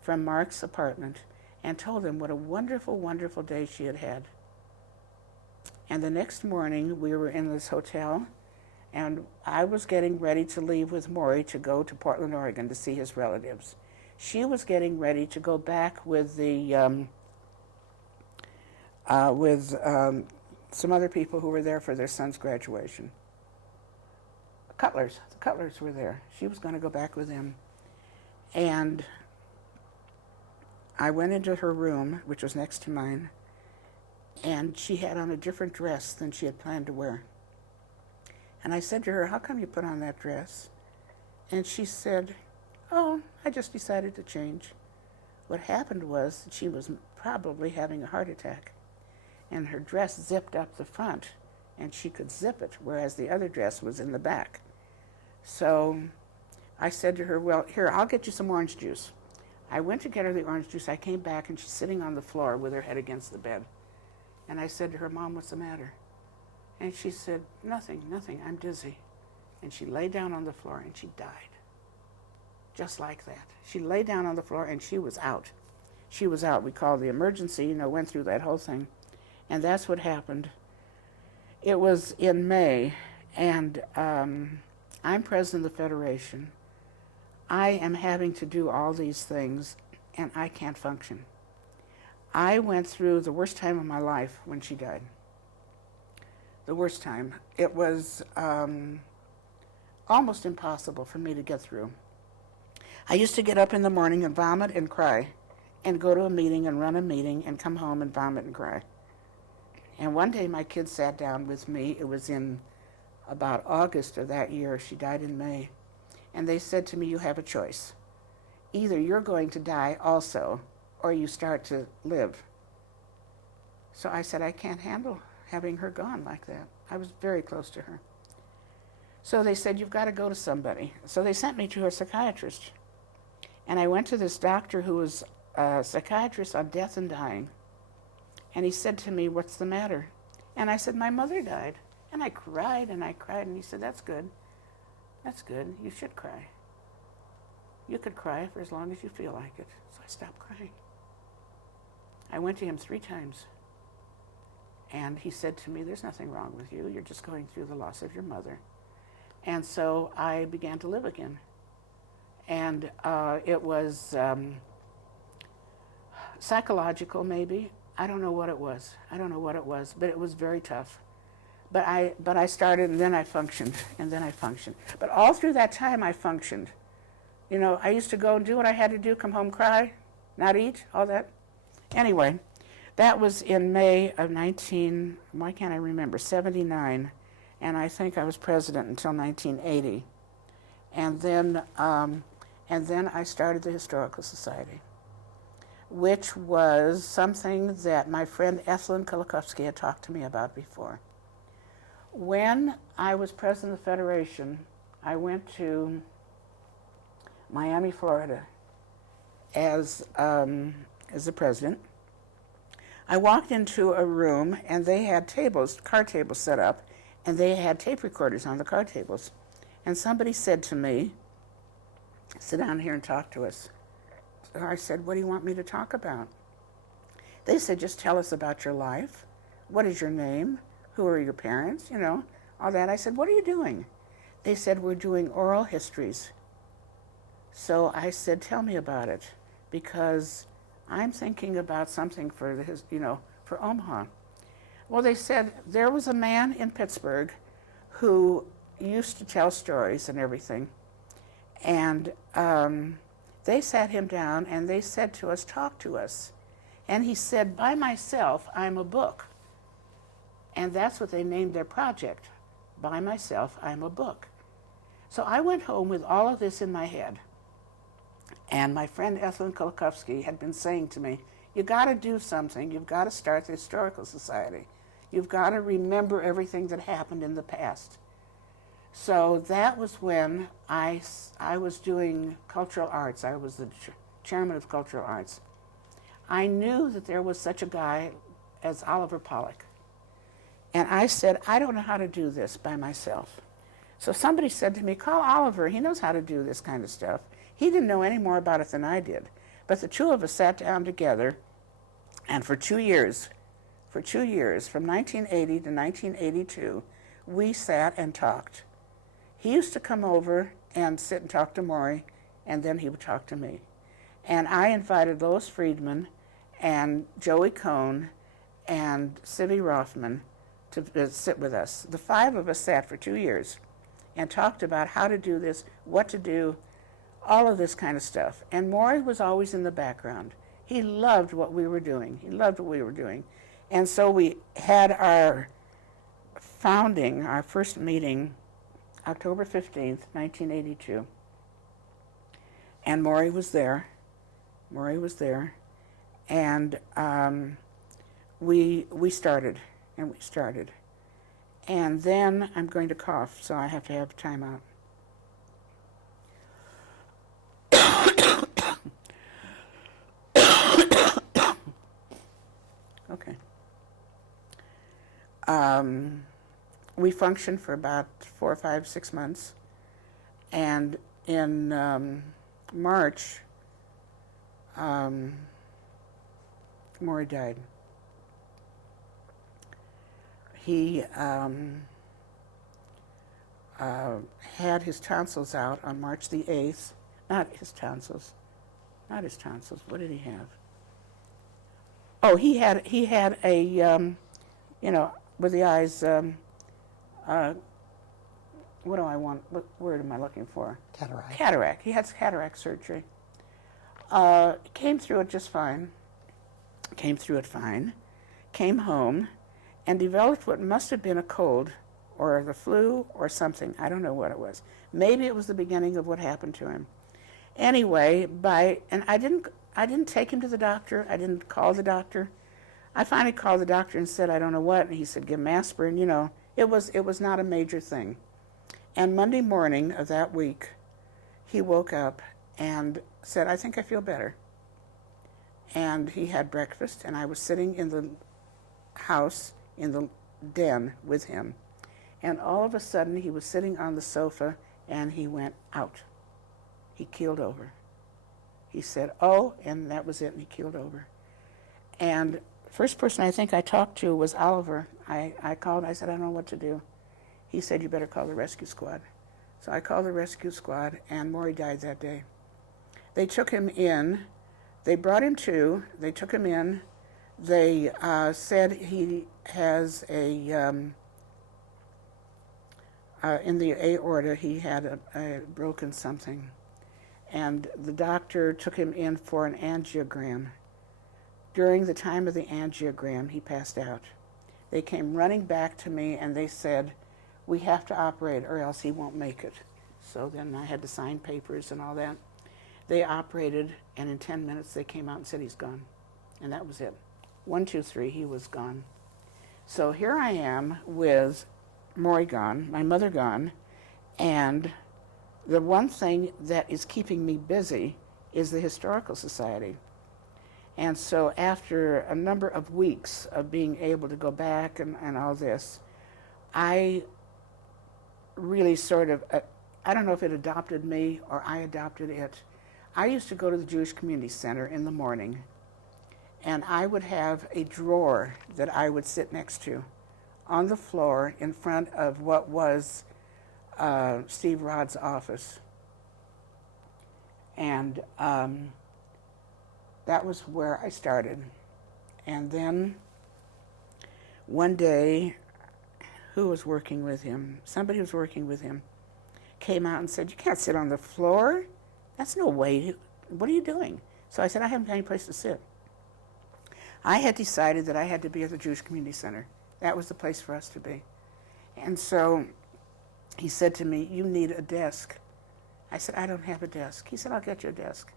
from Mark's apartment and told them what a wonderful, wonderful day she had had. And the next morning, we were in this hotel, and I was getting ready to leave with Maury to go to Portland, Oregon to see his relatives. She was getting ready to go back with some other people who were there for their son's graduation. The Cutlers were there. She was going to go back with them. And I went into her room, which was next to mine, and she had on a different dress than she had planned to wear. And I said to her, how come you put on that dress? And she said, "Oh, I just decided to change." What happened was that she was probably having a heart attack, and her dress zipped up the front, and she could zip it, whereas the other dress was in the back. So I said to her, "Well, here, I'll get you some orange juice." I went to get her the orange juice. I came back, and she's sitting on the floor with her head against the bed. And I said to her, "Mom, what's the matter?" And she said, "Nothing, nothing, I'm dizzy." And she lay down on the floor, and she died. Just like that. She lay down on the floor, and she was out. She was out. We called the emergency, went through that whole thing. And that's what happened. It was in May, and I'm president of the Federation. I am having to do all these things, and I can't function. I went through the worst time of my life when she died. The worst time. It was almost impossible for me to get through. I used to get up in the morning and vomit and cry, and go to a meeting and run a meeting and come home and vomit and cry. And one day my kids sat down with me. It was in about August of that year. She died in May. And they said to me, "You have a choice. Either you're going to die also, or you start to live." So I said, I can't handle having her gone like that. I was very close to her. So they said, "You've got to go to somebody." So they sent me to a psychiatrist. And I went to this doctor who was a psychiatrist on death and dying. And he said to me, "What's the matter?" And I said, "My mother died." And I cried and I cried. And he said, "That's good. That's good. You should cry. You could cry for as long as you feel like it." So I stopped crying. I went to him 3 times. And he said to me, "There's nothing wrong with you. You're just going through the loss of your mother." And so I began to live again. And it was psychological, maybe. I don't know what it was. But it was very tough. But I started, and then I functioned, But all through that time, I functioned. I used to go and do what I had to do, come home, cry, not eat, all that. Anyway, that was in May of 79, and I think I was president until 1980. And then I started the Historical Society, which was something that my friend Ethelyn Kulikowski had talked to me about before. When I was president of the Federation, I went to Miami, Florida, as the president. I walked into a room, and they had card tables set up, and they had tape recorders on the card tables. And somebody said to me, "Sit down here and talk to us." So I said, "What do you want me to talk about?" They said, "Just tell us about your life. What is your name? Who are your parents? All that." I said, "What are you doing?" They said, "We're doing oral histories." So I said, "Tell me about it, because I'm thinking about something for for Omaha." Well, they said there was a man in Pittsburgh who used to tell stories and everything. And they sat him down and they said to us, "Talk to us." And he said, "By myself, I'm a book." And that's what they named their project. "By myself, I'm a book." So I went home with all of this in my head. And my friend Ethelyn Kulikowski had been saying to me, "You got to do something. You've got to start the Historical Society. You've got to remember everything that happened in the past." So that was when I was doing cultural arts. I was the chairman of cultural arts. I knew that there was such a guy as Oliver Pollock. And I said, "I don't know how to do this by myself." So somebody said to me, "Call Oliver. He knows how to do this kind of stuff." He didn't know any more about it than I did. But the two of us sat down together, and for 2 years, from 1980 to 1982, we sat and talked. He used to come over and sit and talk to Maury, and then he would talk to me. And I invited Lois Friedman and Joey Cohn and Sivy Rothman to sit with us. The 5 of us sat for 2 years and talked about how to do this, what to do, all of this kind of stuff. And Maury was always in the background. He loved what we were doing. And so we had our first meeting, October 15th, 1982. And Maury was there. Maury was there. And we started, and we started. And then I'm going to cough, so I have to have timeout. Okay. We functioned for about 4, 5, 6 months. And in March, Maury died. He had his tonsils out on March the 8th. Not his tonsils. What did he have? Oh, he had a, with the eyes, what do I want? What word am I looking for? Cataract. Cataract. He had cataract surgery. Came through it just fine. Came home and developed what must have been a cold or the flu or something. I don't know what it was. Maybe it was the beginning of what happened to him. Anyway, and I didn't take him to the doctor. I didn't call the doctor. I finally called the doctor and said, I don't know what. And he said, give him aspirin. It was not a major thing. And Monday morning of that week, he woke up and said, I think I feel better. And he had breakfast, and I was sitting in the house, in the den with him. And all of a sudden, he was sitting on the sofa, and he went out. He keeled over. He said, oh, and that was it, and he keeled over. And first person I think I talked to was Oliver. I called, I said, I don't know what to do. He said, you better call the rescue squad. So I called the rescue squad, and Maury died that day. They took him in. They brought him to. They took him in. They said he has in the aorta, he had a broken something. And the doctor took him in for an angiogram. During the time of the angiogram, he passed out. They came running back to me, and they said, we have to operate or else he won't make it. So then I had to sign papers and all that. They operated, and in 10 minutes they came out and said he's gone. And that was it. 1, 2, 3, he was gone. So here I am with Maury gone, my mother gone, and the one thing that is keeping me busy is the Historical Society. And so after a number of weeks of being able to go back and all this, I really sort of, I don't know if it adopted me or I adopted it. I used to go to the Jewish Community Center in the morning, and I would have a drawer that I would sit next to on the floor in front of what was Steve Rod's office. And that was where I started. And then one day, who was working with him? Somebody who was working with him came out and said, you can't sit on the floor. That's no way. What are you doing? So I said, I haven't any place to sit. I had decided that I had to be at the Jewish Community Center. That was the place for us to be. And so he said to me, you need a desk. I said, I don't have a desk. He said, I'll get you a desk.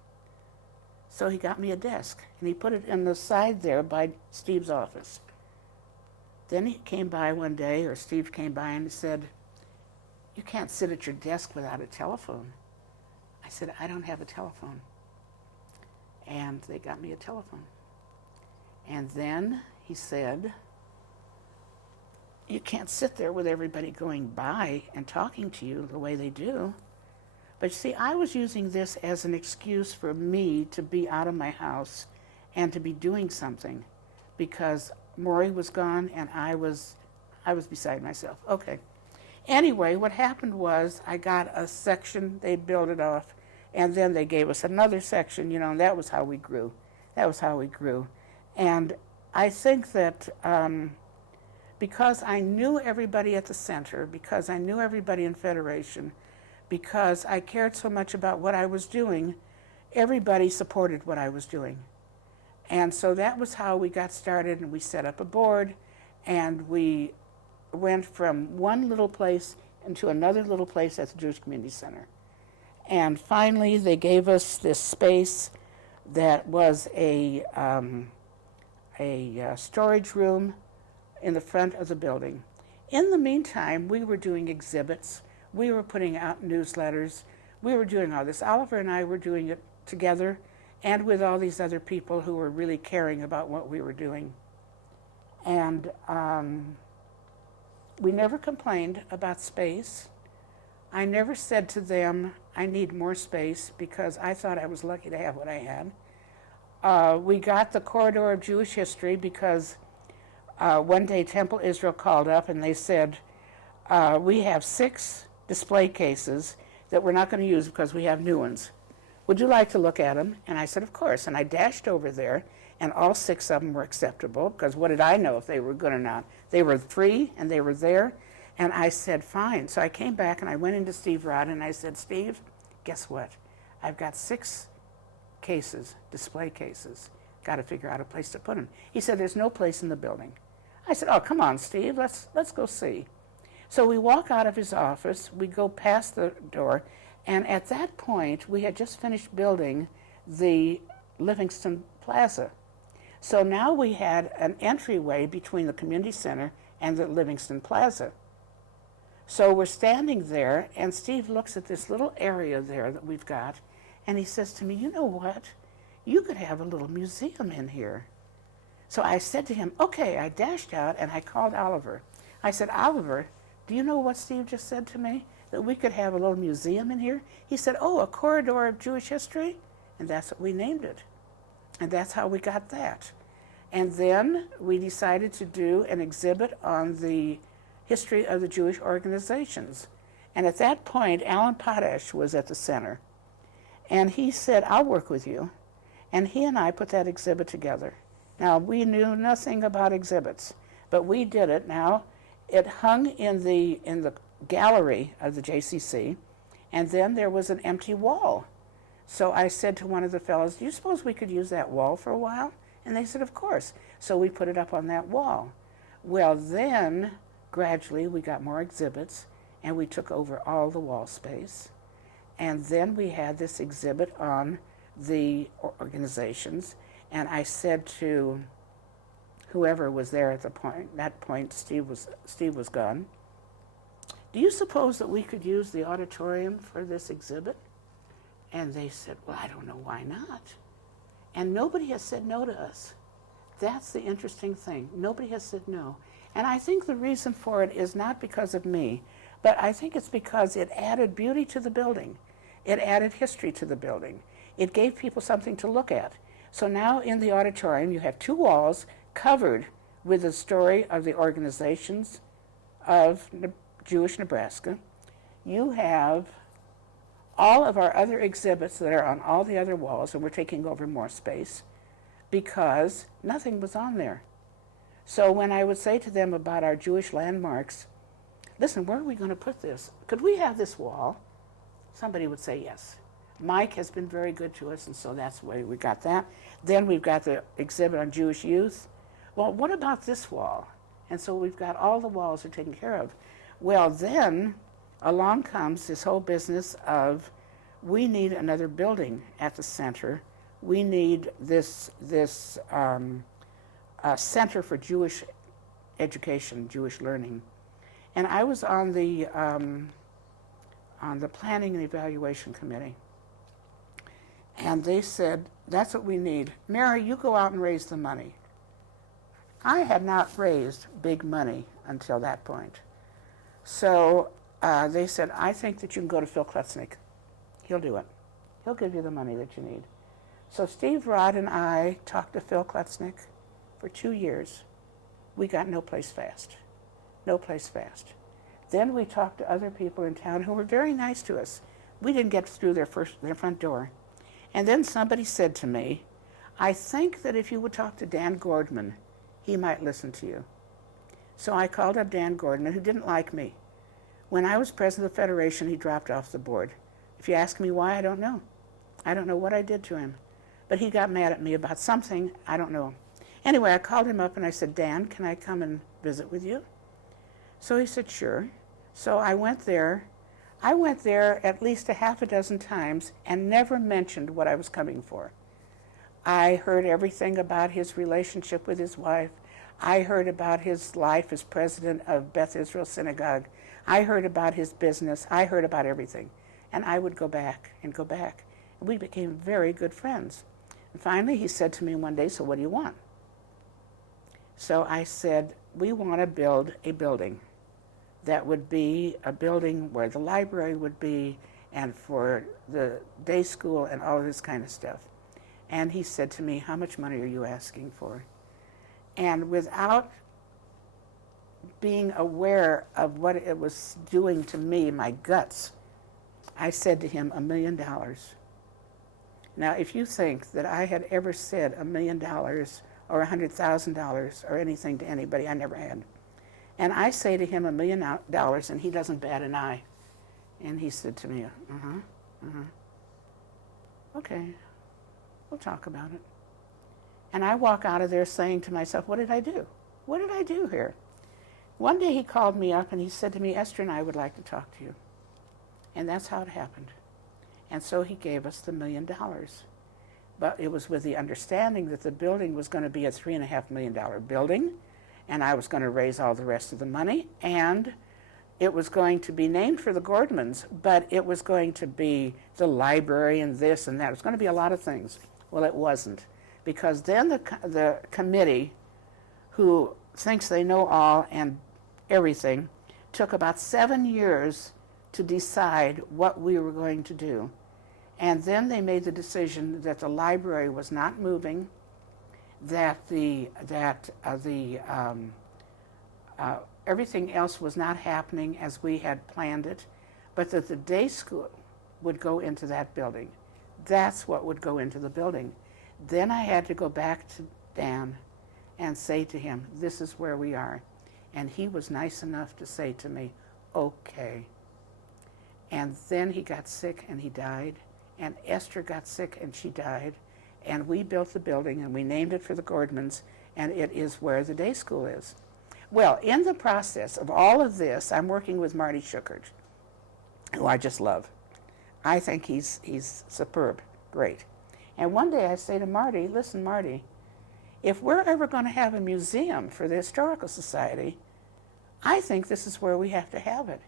So he got me a desk, and he put it in the side there by Steve's office. Then he came by one day, or Steve came by and he said, you can't sit at your desk without a telephone. I said, I don't have a telephone. And they got me a telephone. And then he said, you can't sit there with everybody going by and talking to you the way they do. But you see, I was using this as an excuse for me to be out of my house and to be doing something, because Maury was gone and I was beside myself. Okay. Anyway, what happened was I got a section, they built it off, and then they gave us another section, and that was how we grew. And I think that because I knew everybody at the center, because I knew everybody in Federation, because I cared so much about what I was doing, everybody supported what I was doing. And so that was how we got started, and we set up a board, and we went from one little place into another little place at the Jewish Community Center. And finally, they gave us this space that was a storage room in the front of the building. In the meantime, we were doing exhibits. We were putting out newsletters. We were doing all this. Oliver and I were doing it together and with all these other people who were really caring about what we were doing. And we never complained about space. I never said to them, I need more space, because I thought I was lucky to have what I had. We got the Corridor of Jewish History because one day Temple Israel called up and they said, we have 6 display cases that we're not going to use because we have new ones. Would you like to look at them? And I said, of course. And I dashed over there, and all 6 of them were acceptable, because what did I know if they were good or not? They were free, and they were there. And I said, fine. So I came back, and I went into Steve Rod, and I said, Steve, guess what? I've got 6 cases, display cases. Got to figure out a place to put them. He said, there's no place in the building. I said, oh, come on, Steve, let's go see. So we walk out of his office, we go past the door, and at that point, we had just finished building the Livingston Plaza. So now we had an entryway between the community center and the Livingston Plaza. So we're standing there, and Steve looks at this little area there that we've got, and he says to me, you know what? You could have a little museum in here. So I said to him, okay. I dashed out, and I called Oliver. I said, Oliver, do you know what Steve just said to me? That we could have a little museum in here? He said, oh, a Corridor of Jewish History? And that's what we named it. And that's how we got that. And then we decided to do an exhibit on the history of the Jewish organizations. And at that point, Alan Potash was at the center. And he said, I'll work with you. And he and I put that exhibit together. Now, we knew nothing about exhibits, but we did it. Now, it hung in the gallery of the JCC, and then there was an empty wall. So I said to one of the fellows, do you suppose we could use that wall for a while? And they said, of course. So we put it up on that wall. Well, then, gradually, we got more exhibits, and we took over all the wall space. And then we had this exhibit on the organizations, and I said to whoever was there at that point, Steve was gone, do you suppose that we could use the auditorium for this exhibit? And they said, well, I don't know, why not? And nobody has said no to us. That's the interesting thing. Nobody has said no. And I think the reason for it is not because of me, but I think it's because it added beauty to the building. It added history to the building. It gave people something to look at. So now in the auditorium, you have 2 walls covered with the story of the organizations of Jewish Nebraska. You have all of our other exhibits that are on all the other walls, and we're taking over more space because nothing was on there. So when I would say to them about our Jewish landmarks, listen, where are we going to put this? Could we have this wall? Somebody would say yes. Mike has been very good to us, and so that's the way we got that. Then we've got the exhibit on Jewish youth. Well, what about this wall? And so we've got all the walls are taken care of. Well, then along comes this whole business of we need another building at the center. We need this Center for Jewish Education, Jewish Learning. And I was on the Planning and Evaluation Committee. And they said, that's what we need. Mary, you go out and raise the money. I had not raised big money until that point. So they said, I think that you can go to Phil Klutznick. He'll do it. He'll give you the money that you need. So Steve Rod and I talked to Phil Klutznick for 2 years. We got no place fast. No place fast. Then we talked to other people in town who were very nice to us. We didn't get through their front door. And then somebody said to me, I think that if you would talk to Dan Gordman, he might listen to you. So I called up Dan Gordman, who didn't like me. When I was president of the Federation, he dropped off the board. If you ask me why, I don't know. I don't know what I did to him. But he got mad at me about something, I don't know. Anyway, I called him up and I said, Dan, can I come and visit with you? So he said, sure. So I went there. I went there at least a half a dozen times and never mentioned what I was coming for. I heard everything about his relationship with his wife. I heard about his life as president of Beth Israel Synagogue. I heard about his business. I heard about everything. And I would go back and go back. And we became very good friends. And finally, he said to me one day, "So what do you want?" So I said, "We want to build a building that would be a building where the library would be and for the day school and all of this kind of stuff." And he said to me, "How much money are you asking for?" And without being aware of what it was doing to me, my guts, I said to him, $1 million. Now, if you think that I had ever said $1 million or $100,000 or anything to anybody, I never had. And I say to him $1 million, and he doesn't bat an eye. And he said to me, "Okay, we'll talk about it." And I walk out of there saying to myself, what did I do? What did I do here? One day he called me up and he said to me, "Esther and I would like to talk to you." And that's how it happened. And so he gave us the $1 million. But it was with the understanding that the building was going to be a $3.5 million building, and I was going to raise all the rest of the money, and it was going to be named for the Gordmans, but it was going to be the library and this and that. It was going to be a lot of things. Well, it wasn't, because then the committee, who thinks they know all and everything, took about 7 years to decide what we were going to do. And then they made the decision that the library was not moving, that everything else was not happening as we had planned it, but that the day school would go into that building. That's what would go into the building. Then I had to go back to Dan and say to him, "This is where we are." And he was nice enough to say to me, "Okay." And then he got sick and he died. And Esther got sick and she died. And we built the building and we named it for the Gordmans, and it is where the day school is. Well, in the process of all of this, I'm working with Marty Schuckert, who I just love. I think he's superb, great. And one day I say to Marty, "Listen, Marty, if we're ever going to have a museum for the Historical Society, I think this is where we have to have it."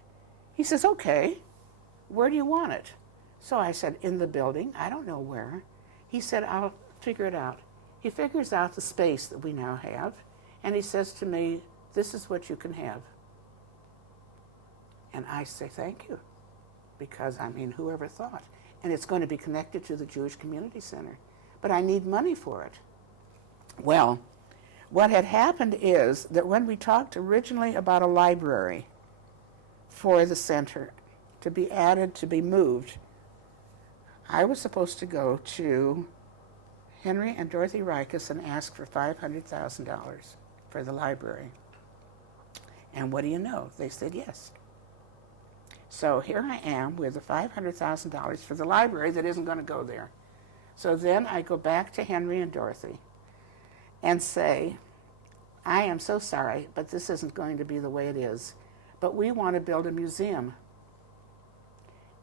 He says, "Okay, where do you want it?" So I said, "In the building. I don't know where." He said, "I'll figure it out." He figures out the space that we now have, and he says to me, "This is what you can have." And I say, "Thank you," because, I mean, whoever thought? And it's going to be connected to the Jewish Community Center. But I need money for it. Well, what had happened is that when we talked originally about a library for the center to be added, to be moved, I was supposed to go to Henry and Dorothy Rikus and ask for $500,000 for the library. And what do you know? They said yes. So here I am with the $500,000 for the library that isn't going to go there. So then I go back to Henry and Dorothy and say, "I am so sorry, but this isn't going to be the way it is. But we want to build a museum,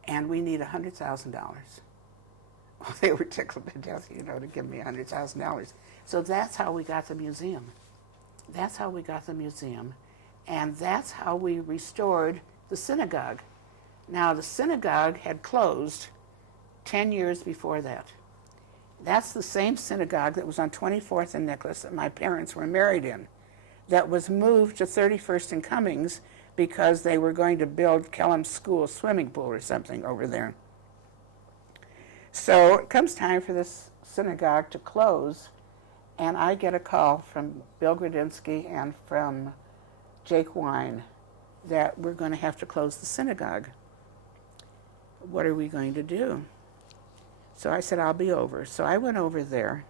and we need $100,000. Well, they were tickled to death, to give me $100,000. So that's how we got the museum. That's how we got the museum. And that's how we restored the synagogue. Now, the synagogue had closed 10 years before that. That's the same synagogue that was on 24th and Nicholas that my parents were married in, that was moved to 31st and Cummings because they were going to build Kellam's school swimming pool or something over there. So it comes time for this synagogue to close, and I get a call from Bill Gradinsky and from Jake Wine that we're going to have to close the synagogue. What are we going to do? So I said, "I'll be over." So I went over there,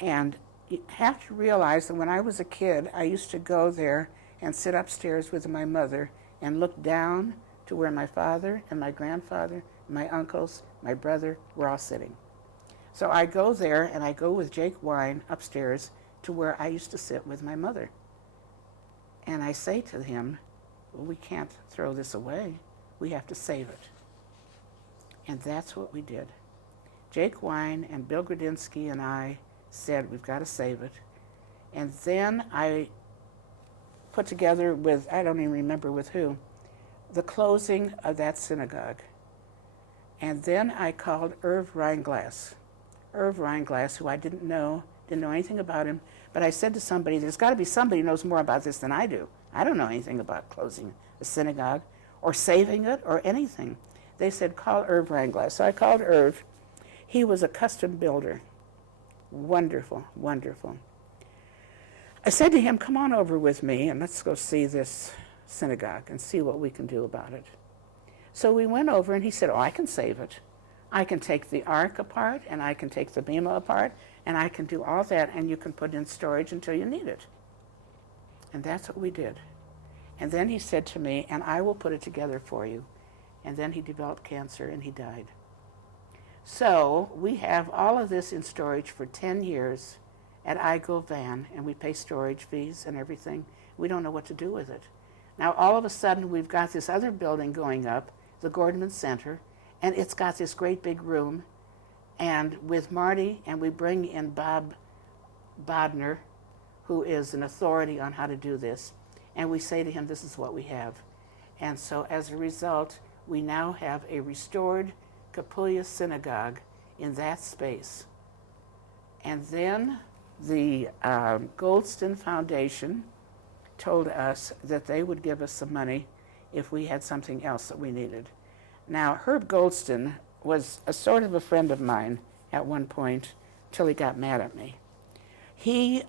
and you have to realize that when I was a kid, I used to go there and sit upstairs with my mother and look down to where my father and my grandfather, my uncles, my brother were all sitting. So I go there, and I go with Jake Wine upstairs to where I used to sit with my mother. And I say to him, "Well, we can't throw this away. We have to save it. And that's what we did. Jake Wine and Bill Gradinsky and I said, we've got to save it. And then I put together with, I don't even remember with who, the closing of that synagogue. And then I called Irv Reinglass. Irv Reinglass, who I didn't know anything about him, but I said to somebody, there's got to be somebody who knows more about this than I do. I don't know anything about closing a synagogue or saving it or anything. They said, call Irv Reinglass. So I called Irv. He was a custom builder. Wonderful, wonderful. I said to him, come on over with me and let's go see this synagogue and see what we can do about it. So we went over and he said, oh, I can save it. I can take the ark apart and I can take the bema apart and I can do all that and you can put it in storage until you need it. And that's what we did. And then he said to me, and I will put it together for you. And then he developed cancer and he died. So we have all of this in storage for 10 years at Igo Van, and we pay storage fees and everything. We don't know what to do with it. Now all of a sudden we've got this other building going up, the Gordman Center, and it's got this great big room. And with Marty, and we bring in Bob Bodner, who is an authority on how to do this, and we say to him, this is what we have. And so as a result, we now have a restored Kapuya synagogue in that space. And then the Goldston Foundation told us that they would give us some money if we had something else that we needed. Now, Herb Goldston was a sort of a friend of mine at one point till he got mad at me. He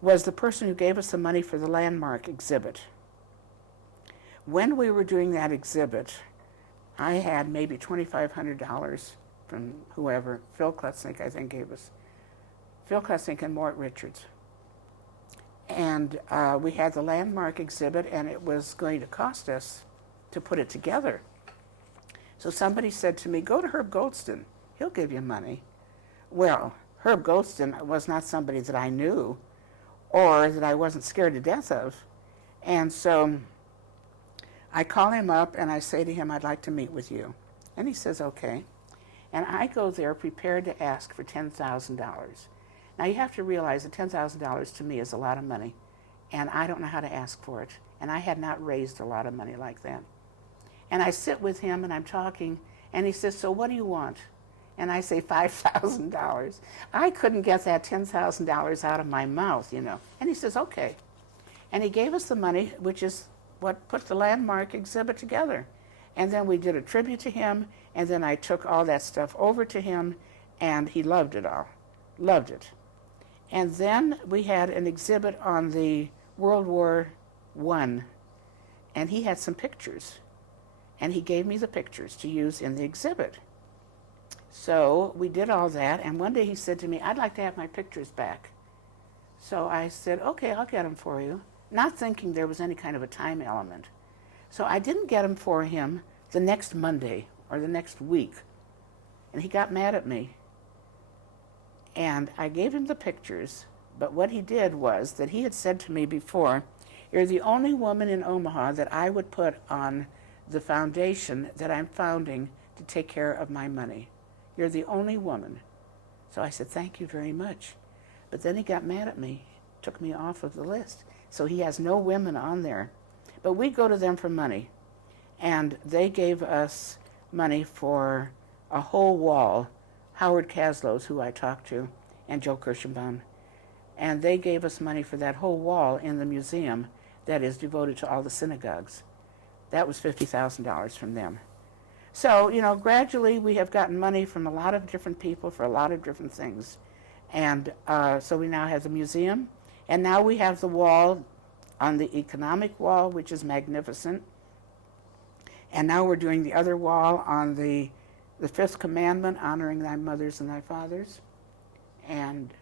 was the person who gave us the money for the landmark exhibit. When we were doing that exhibit, I had maybe $2,500 from whoever. Phil Klutznick, I think, gave us. Phil Klutznick and Mort Richards. And we had the landmark exhibit, and it was going to cost us to put it together. So somebody said to me, go to Herb Goldston. He'll give you money. Well, Herb Goldston was not somebody that I knew or that I wasn't scared to death of. And so I call him up and I say to him, I'd like to meet with you. And he says, okay. And I go there prepared to ask for $10,000. Now you have to realize that $10,000 to me is a lot of money, and I don't know how to ask for it. And I had not raised a lot of money like that. And I sit with him and I'm talking, and he says, so what do you want? And I say $5,000. I couldn't get that $10,000 out of my mouth, you know. And he says, okay. And he gave us the money, which is what put the landmark exhibit together. And then we did a tribute to him, and then I took all that stuff over to him, and he loved it all. Loved it. And then we had an exhibit on the World War I, and he had some pictures. And he gave me the pictures to use in the exhibit. So we did all that, and one day he said to me, I'd like to have my pictures back. So I said, okay, I'll get them for you, not thinking there was any kind of a time element. So I didn't get them for him the next Monday or the next week, and he got mad at me. And I gave him the pictures, but what he did was that he had said to me before, you're the only woman in Omaha that I would put on the foundation that I'm founding to take care of my money. You're the only woman. So I said, thank you very much. But then he got mad at me, took me off of the list. So he has no women on there. But we go to them for money. And they gave us money for a whole wall. Howard Kaslow's, who I talked to, and Joe Kirschenbaum. And they gave us money for that whole wall in the museum that is devoted to all the synagogues. That was $50,000 from them. So, you know, gradually we have gotten money from a lot of different people for a lot of different things. And so we now have the museum, and now we have the wall on the economic wall, which is magnificent. And now we're doing the other wall on the fifth commandment, honoring thy mothers and thy fathers. And,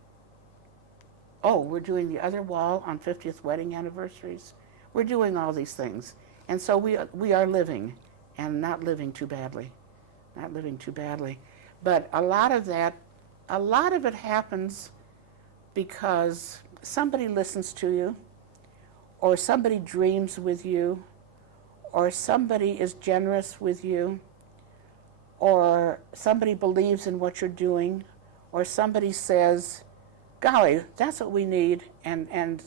we're doing the other wall on 50th wedding anniversaries. We're doing all these things. And so we are living, and not living too badly. Not living too badly. But a lot of it happens because somebody listens to you, or somebody dreams with you, or somebody is generous with you, or somebody believes in what you're doing, or somebody says, golly, that's what we need, and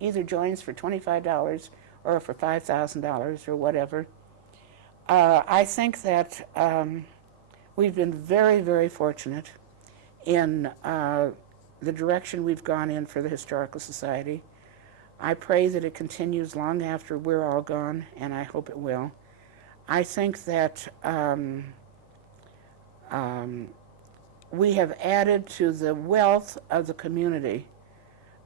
either joins for $25 or for $5,000 or whatever. I think that we've been very, very fortunate in the direction we've gone in for the Historical Society. I pray that it continues long after we're all gone, and I hope it will. I think that we have added to the wealth of the community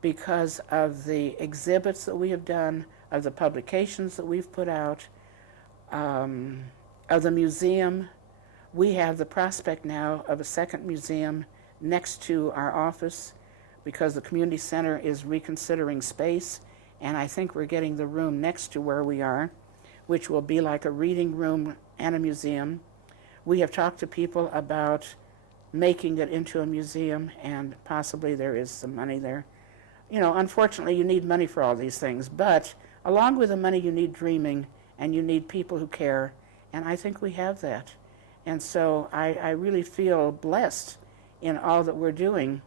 because of the exhibits that we have done, of the publications that we've put out, of the museum. We have the prospect now of a second museum next to our office because the community center is reconsidering space, and I think we're getting the room next to where we are, which will be like a reading room and a museum. We have talked to people about making it into a museum, and possibly there is some money there. You know, unfortunately, you need money for all these things, but along with the money, you need dreaming, and you need people who care, and I think we have that. And so I really feel blessed in all that we're doing.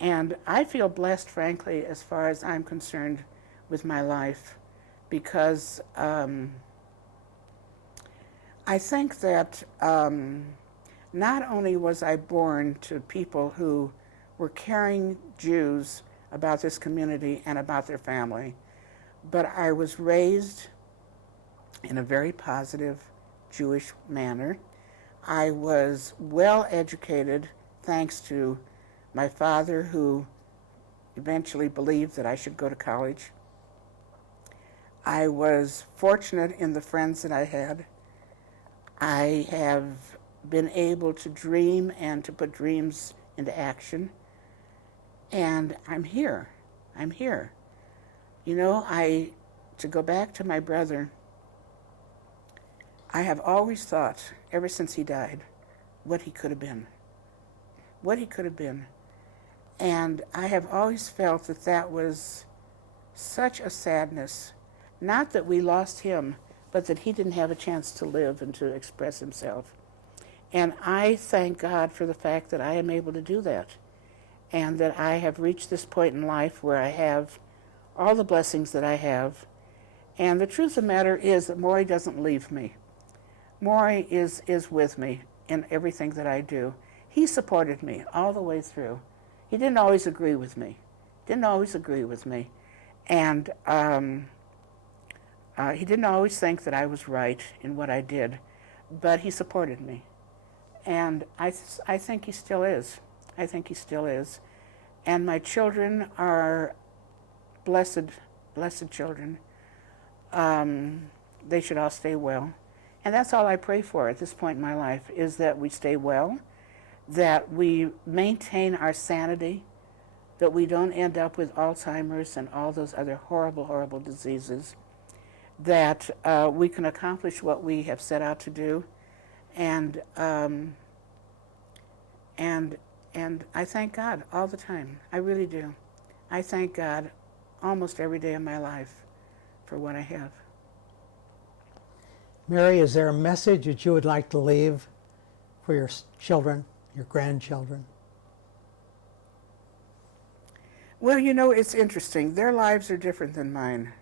And I feel blessed, frankly, as far as I'm concerned with my life, because I think that not only was I born to people who were caring Jews about this community and about their family, but I was raised in a very positive Jewish manner. I was well educated thanks to my father, who eventually believed that I should go to college. I was fortunate in the friends that I had. I have been able to dream and to put dreams into action. And I'm here. I'm here. You know, to go back to my brother, I have always thought, ever since he died, what he could have been. What he could have been. And I have always felt that that was such a sadness. Not that we lost him, but that he didn't have a chance to live and to express himself. And I thank God for the fact that I am able to do that, and that I have reached this point in life where I have all the blessings that I have. And the truth of the matter is that Maury doesn't leave me. Maury is with me in everything that I do. He supported me all the way through. He didn't always agree with me. And he didn't always think that I was right in what I did, but he supported me. And I think he still is. I think he still is. And my children are blessed children. They should all stay well. And that's all I pray for at this point in my life, is that we stay well, that we maintain our sanity, that we don't end up with Alzheimer's and all those other horrible, horrible diseases, that we can accomplish what we have set out to do. And I thank God all the time. I really do. I thank God almost every day of my life for what I have. Mary, is there a message that you would like to leave for your children, your grandchildren? Well, you know, it's interesting. Their lives are different than mine.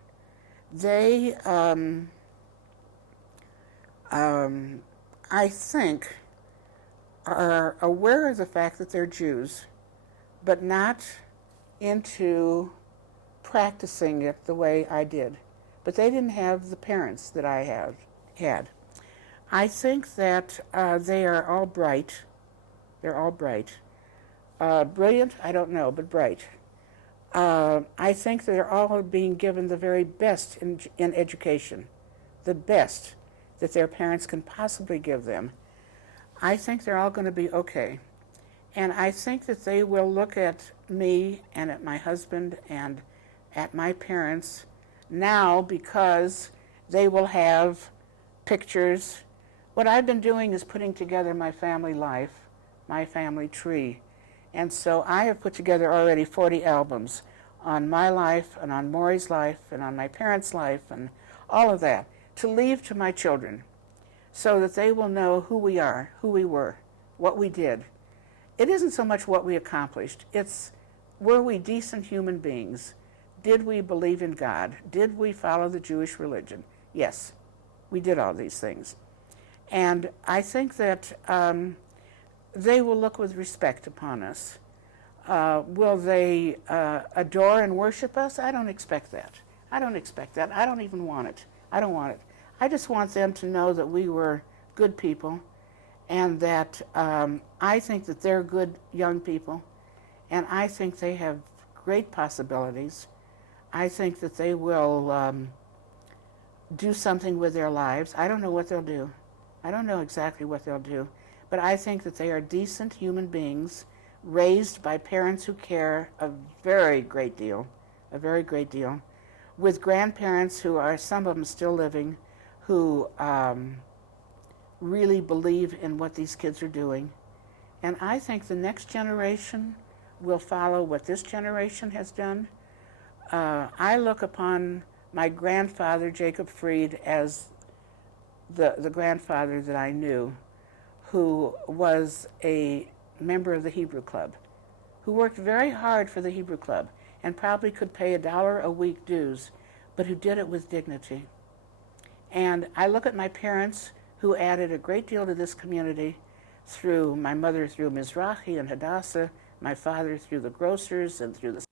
They, I think, are aware of the fact that they're Jews, but not into practicing it the way I did. But they didn't have the parents that I had. I think that they are all bright. They're all bright. Brilliant, I don't know, but bright. I think they're all being given the very best in education, the best that their parents can possibly give them. I think they're all going to be okay. And I think that they will look at me and at my husband and at my parents now, because they will have pictures. What I've been doing is putting together my family life, my family tree. And so I have put together already 40 albums on my life and on Maury's life and on my parents' life and all of that, to leave to my children so that they will know who we are, who we were, what we did. It isn't so much what we accomplished. It's, were we decent human beings? Did we believe in God? Did we follow the Jewish religion? Yes, we did all these things. And I think that they will look with respect upon us. Will they adore and worship us? I don't expect that. I don't expect that. I don't even want it. I don't want it. I just want them to know that we were good people, and that I think that they're good young people, and I think they have great possibilities. I think that they will do something with their lives. I don't know what they'll do. I don't know exactly what they'll do, but I think that they are decent human beings raised by parents who care a very great deal, with grandparents who are, some of them still living, who really believe in what these kids are doing. And I think the next generation will follow what this generation has done. I look upon my grandfather, Jacob Fried, as the grandfather that I knew, who was a member of the Hebrew Club, who worked very hard for the Hebrew Club and probably could pay $1 a week dues, but who did it with dignity. And I look at my parents, who added a great deal to this community, through my mother through Mizrahi and Hadassah, my father through the grocers and through the